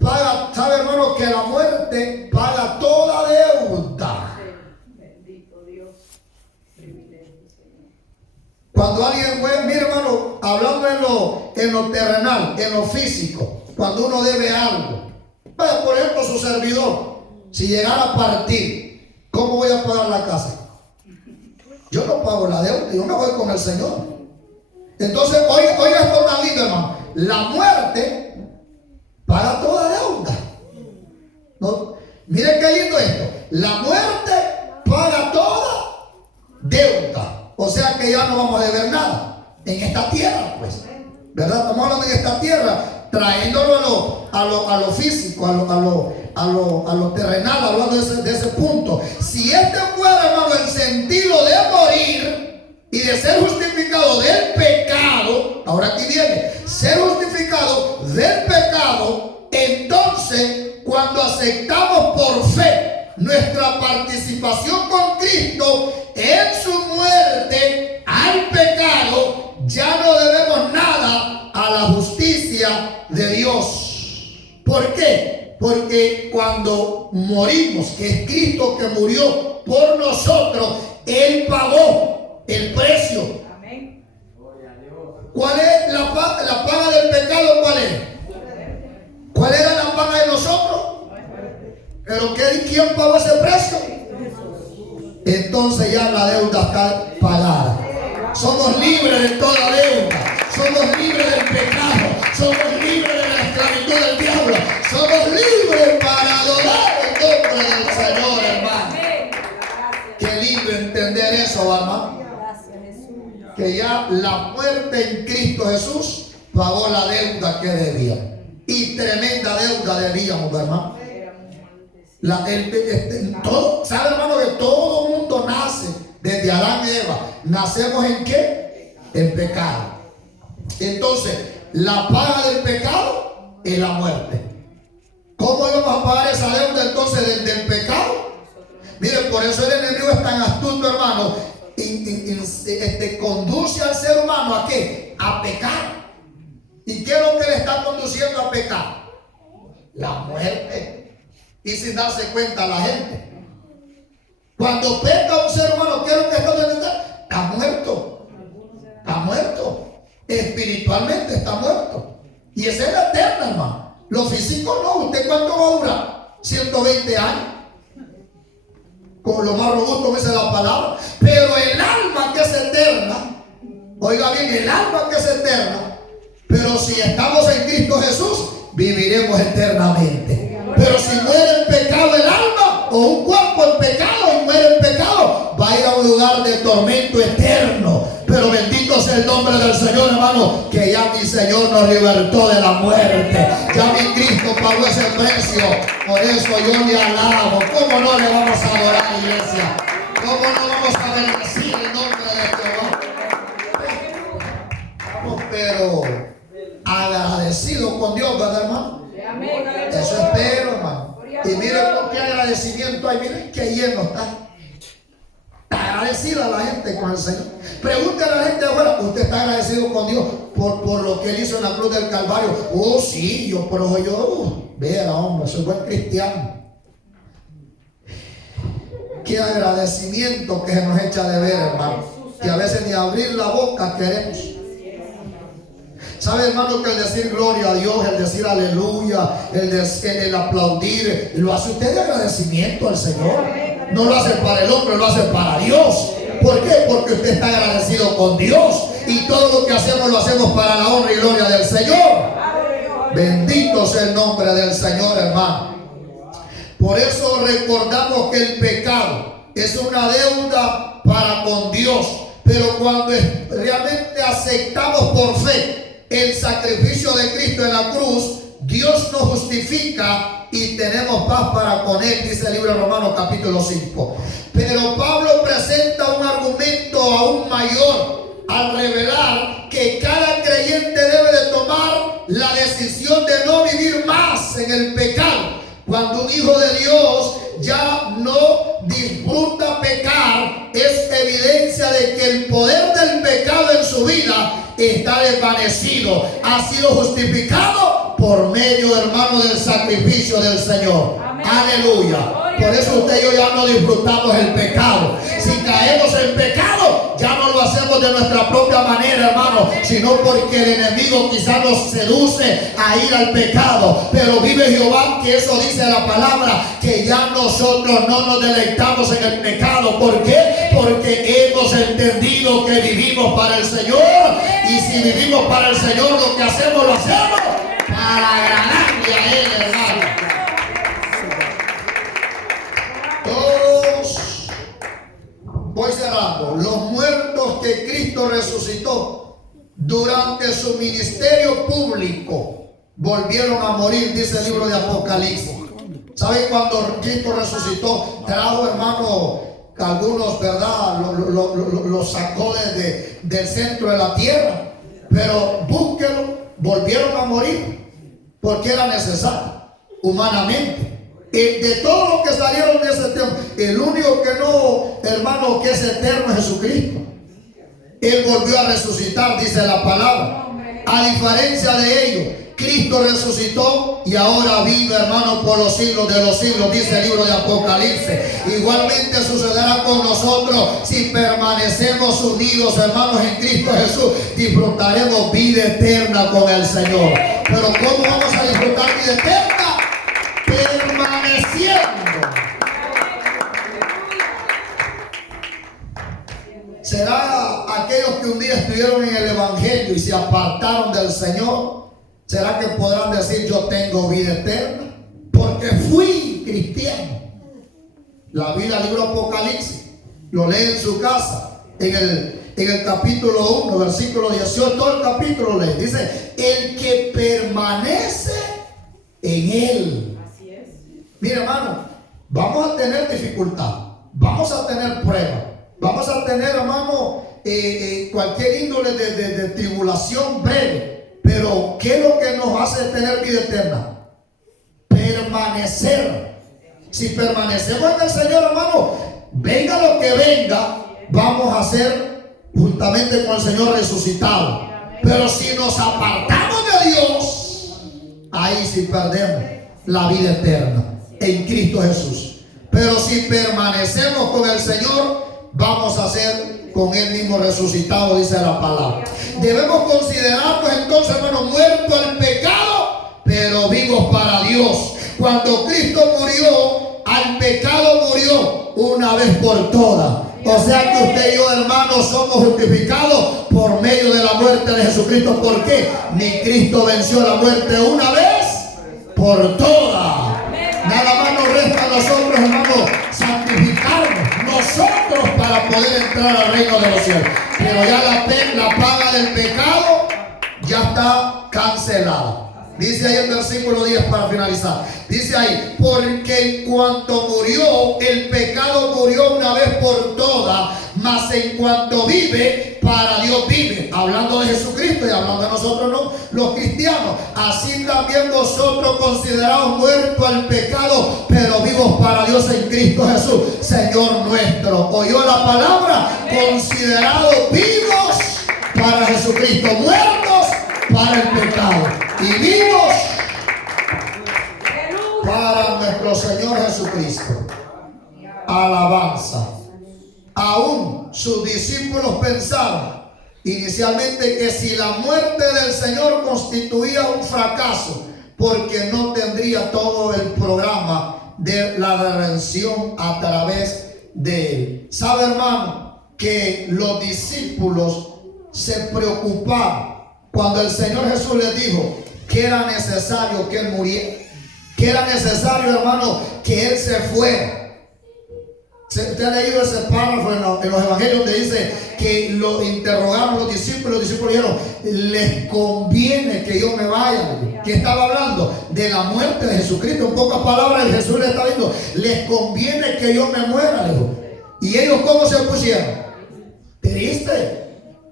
paga, ¿sabe, hermano? Que la muerte paga toda deuda. Bendito Dios. Cuando alguien muere, mire, hermano, hablando en lo terrenal, en lo físico, cuando uno debe algo, por ejemplo, su servidor, si llegara a partir, ¿cómo voy a pagar la casa? Yo no pago la deuda, yo me voy con el Señor. Entonces, oiga esto tan lindo, hermano. La muerte paga toda deuda. ¿No? Miren qué lindo esto. La muerte paga toda deuda. O sea que ya no vamos a deber nada en esta tierra, pues. ¿Verdad? Estamos hablando en esta tierra, trayéndolo a lo físico, a lo terrenal, hablando de ese punto. Si este fuera, hermano, el sentido de morir y de ser justificado del pecado, ahora aquí viene, ser justificado del pecado, entonces cuando aceptamos por fe nuestra participación con Cristo en su muerte al pecado, ya no debemos nada a la justicia de Dios. ¿Por qué? Porque cuando morimos, que es Cristo que murió por nosotros, Él pagó el precio. Amén. ¿Cuál es la paga del pecado? ¿Cuál es? ¿Cuál era la paga de nosotros? ¿Pero quién pagó ese precio? Entonces ya la deuda está pagada. Somos libres de toda deuda. Somos libres del pecado. Somos libres de la esclavitud del diablo. Somos libres para adorar el nombre del Señor, hermano. Qué lindo entender eso, hermano. Que ya la muerte en Cristo Jesús pagó la deuda que debía. Y tremenda deuda debíamos, hermano. ¿Sabe, hermano, que todo mundo nace desde Adán y Eva? ¿Nacemos en qué? En pecado. Entonces, la paga del pecado es la muerte. ¿Cómo íbamos a pagar esa deuda entonces del pecado? Miren, por eso el enemigo es tan astuto, hermano. Conduce al ser humano ¿a qué? A pecar. ¿Y qué es lo que le está conduciendo a pecar? La muerte. Y sin darse cuenta la gente. Cuando peca un ser humano, ¿qué es lo que está haciendo? Está muerto. Está muerto. Espiritualmente está muerto. Y esa es la eterna, hermano. Lo físico no. ¿Usted cuánto va a durar? 120 años. Como lo más robusto me dice la palabra. Pero el alma que es eterna, oiga bien, el alma que es eterna, pero si estamos en Cristo Jesús, viviremos eternamente. Pero si muere en pecado el alma, o un cuerpo en pecado y muere en pecado, va a ir a un lugar de tormento eterno. Pero bendito sea el nombre del Señor, hermano, que ya mi Señor nos libertó de la muerte. Ya mi Cristo pagó ese precio. Por eso yo le alabo. ¿Cómo no le vamos a adorar, iglesia? ¿Cómo no vamos a bendecir el nombre de Jehová? Vamos, pero agradecido con Dios, ¿verdad, hermano? Eso espero, hermano. Y miren con qué agradecimiento hay. Miren qué lleno está. Está agradecida la gente con el Señor. Pregúntale a la gente afuera, ¿usted está agradecido con Dios por lo que Él hizo en la cruz del Calvario? Oh, sí, pero yo, vea, hombre, soy buen cristiano. Qué agradecimiento que se nos echa de ver, hermano. Que a veces ni abrir la boca queremos. ¿Sabe, hermano, que el decir gloria a Dios, el decir aleluya, el aplaudir, lo hace usted de agradecimiento al Señor? No lo hace para el hombre, lo hace para Dios. ¿Por qué? Porque usted está agradecido con Dios. Y todo lo que hacemos lo hacemos para la honra y gloria del Señor. Bendito sea el nombre del Señor, hermano. Por eso recordamos que el pecado es una deuda para con Dios. Pero cuando realmente aceptamos por fe el sacrificio de Cristo en la cruz, Dios nos justifica y tenemos paz para con Él, dice el libro de Romanos capítulo 5. Pero Pablo presenta un argumento aún mayor al revelar que cada creyente debe de tomar la decisión de no vivir más en el pecado. Cuando un hijo de Dios ya no disfruta pecar, es evidencia de que el poder del pecado en su vida está desvanecido, ha sido justificado por medio, hermano, del sacrificio del Señor. Amén. Aleluya. Por eso usted y yo ya no disfrutamos el pecado. Si caemos en pecado, ya no lo hacemos de nuestra propia manera, hermano, sino porque el enemigo quizás nos seduce a ir al pecado. Pero vive Jehová, que eso dice la palabra, que ya nosotros no nos deleitamos en el pecado. ¿Por qué? Porque hemos entendido que vivimos para el Señor. Y si vivimos para el Señor, lo que hacemos, lo hacemos para agradarle a Él, hermano. Todos, voy cerrando. Los muertos que Cristo resucitó durante su ministerio público volvieron a morir, dice el libro de Apocalipsis. ¿Saben cuando Cristo resucitó? Trajo, hermano, algunos, ¿verdad? Lo sacó del centro de la tierra. Pero búsquenlo, volvieron a morir porque era necesario humanamente. De todos los que salieron de ese tiempo, el único que no, hermano, que es eterno es Jesucristo. Él volvió a resucitar, dice la palabra. A diferencia de ellos, Cristo resucitó y ahora vive, hermano, por los siglos de los siglos, dice el libro de Apocalipsis. Igualmente sucederá con nosotros si permanecemos unidos, hermanos, en Cristo Jesús. Disfrutaremos vida eterna con el Señor. Pero ¿cómo vamos a disfrutar vida eterna? Permaneciendo. ¿Será aquellos que un día estuvieron en el Evangelio y se apartaron del Señor? ¿Será que podrán decir yo tengo vida eterna? Porque fui cristiano. La Biblia, libro Apocalipsis, lo lee en su casa, en el capítulo 1, versículo 18, todo el capítulo lee. Dice, el que permanece en Él. Así es. Mira, hermano, vamos a tener dificultad, vamos a tener pruebas, vamos a tener, hermano, cualquier índole de tribulación breve. Pero ¿qué es lo que nos hace tener vida eterna? Permanecer. Si permanecemos en el Señor, hermano, venga lo que venga, vamos a ser juntamente con el Señor resucitado. Pero si nos apartamos de Dios, ahí sí perdemos la vida eterna en Cristo Jesús. Pero si permanecemos con el Señor, vamos a ser con Él mismo resucitado, dice la palabra. Debemos considerarnos entonces, hermanos, muertos al pecado, pero vivos para Dios. Cuando Cristo murió, al pecado murió una vez por todas. O sea que usted y yo, hermanos, somos justificados por medio de la muerte de Jesucristo. ¿Por qué? Mi Cristo venció la muerte una vez por todas. Nada más nos resta a nosotros, hermanos, santificarnos nosotros para poder entrar al reino de los cielos. Pero ya la paga del pecado ya está cancelada. Dice ahí el versículo 10 para finalizar. Dice ahí, porque en cuanto murió, el pecado murió una vez por todas, mas en cuanto vive, para Dios vive. Hablando de Jesucristo y hablando de nosotros, no, los cristianos. Así también vosotros considerados muertos al pecado, pero vivos para Dios en Cristo Jesús, Señor nuestro. ¿Oyó la palabra? Considerados vivos para Jesucristo, muertos para el pecado y vivos para nuestro Señor Jesucristo. Alabanza. Aún sus discípulos pensaron inicialmente que si la muerte del Señor constituía un fracaso, porque no tendría todo el programa de la redención a través de él. ¿Sabe, hermano, que los discípulos se preocuparon cuando el Señor Jesús les dijo que era necesario que él muriera? Que era necesario, hermano, que él se fuera. Usted ha leído ese párrafo en los evangelios donde dice que lo interrogaron los discípulos dijeron, les conviene que yo me vaya. ¿Qué estaba hablando? De la muerte de Jesucristo. En pocas palabras, Jesús le estaba diciendo, les conviene que yo me muera, le dijo. ¿Y ellos cómo se pusieron? Triste.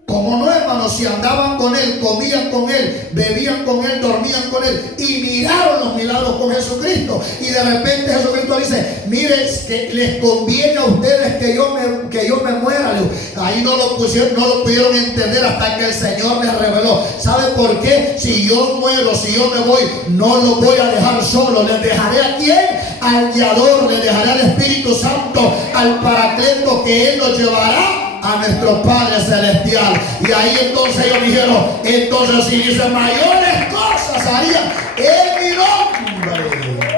¿Cómo no, hermano? Si andaban con él, comían con él, bebían con él, dormían con él y miraron los milagros con Jesucristo. Y de repente Jesucristo dice, mire, que les conviene a ustedes que yo me muera. Ahí no lo pudieron entender hasta que el Señor les reveló. ¿Sabe por qué? Si yo muero, si yo me voy, no los voy a dejar solo. Les dejaré a quién? Al guiador, les dejaré al Espíritu Santo, al Paracleto, que él nos llevará a nuestro Padre Celestial. Y ahí entonces ellos dijeron, entonces si dice mayores cosas harían en mi nombre.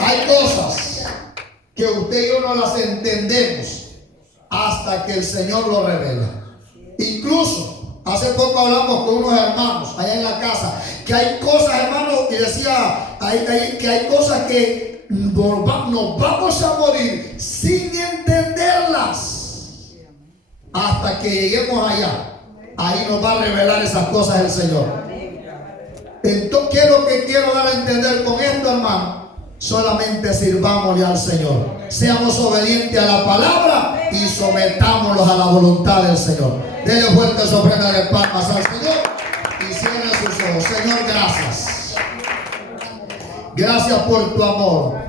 Hay cosas que usted y yo no las entendemos hasta que el Señor lo revela. Incluso hace poco hablamos con unos hermanos allá en la casa que hay cosas, hermanos, y decía que hay cosas que nos vamos a morir sin entenderlas. Hasta que lleguemos allá, ahí nos va a revelar esas cosas el Señor. Entonces, ¿qué es lo que quiero dar a entender con esto, hermano? Solamente sirvámosle al Señor. Seamos obedientes a la palabra y sometámonos a la voluntad del Señor. Denle fuerte ofrenda de palmas al Señor y cierre sus ojos. Señor, gracias. Gracias por tu amor.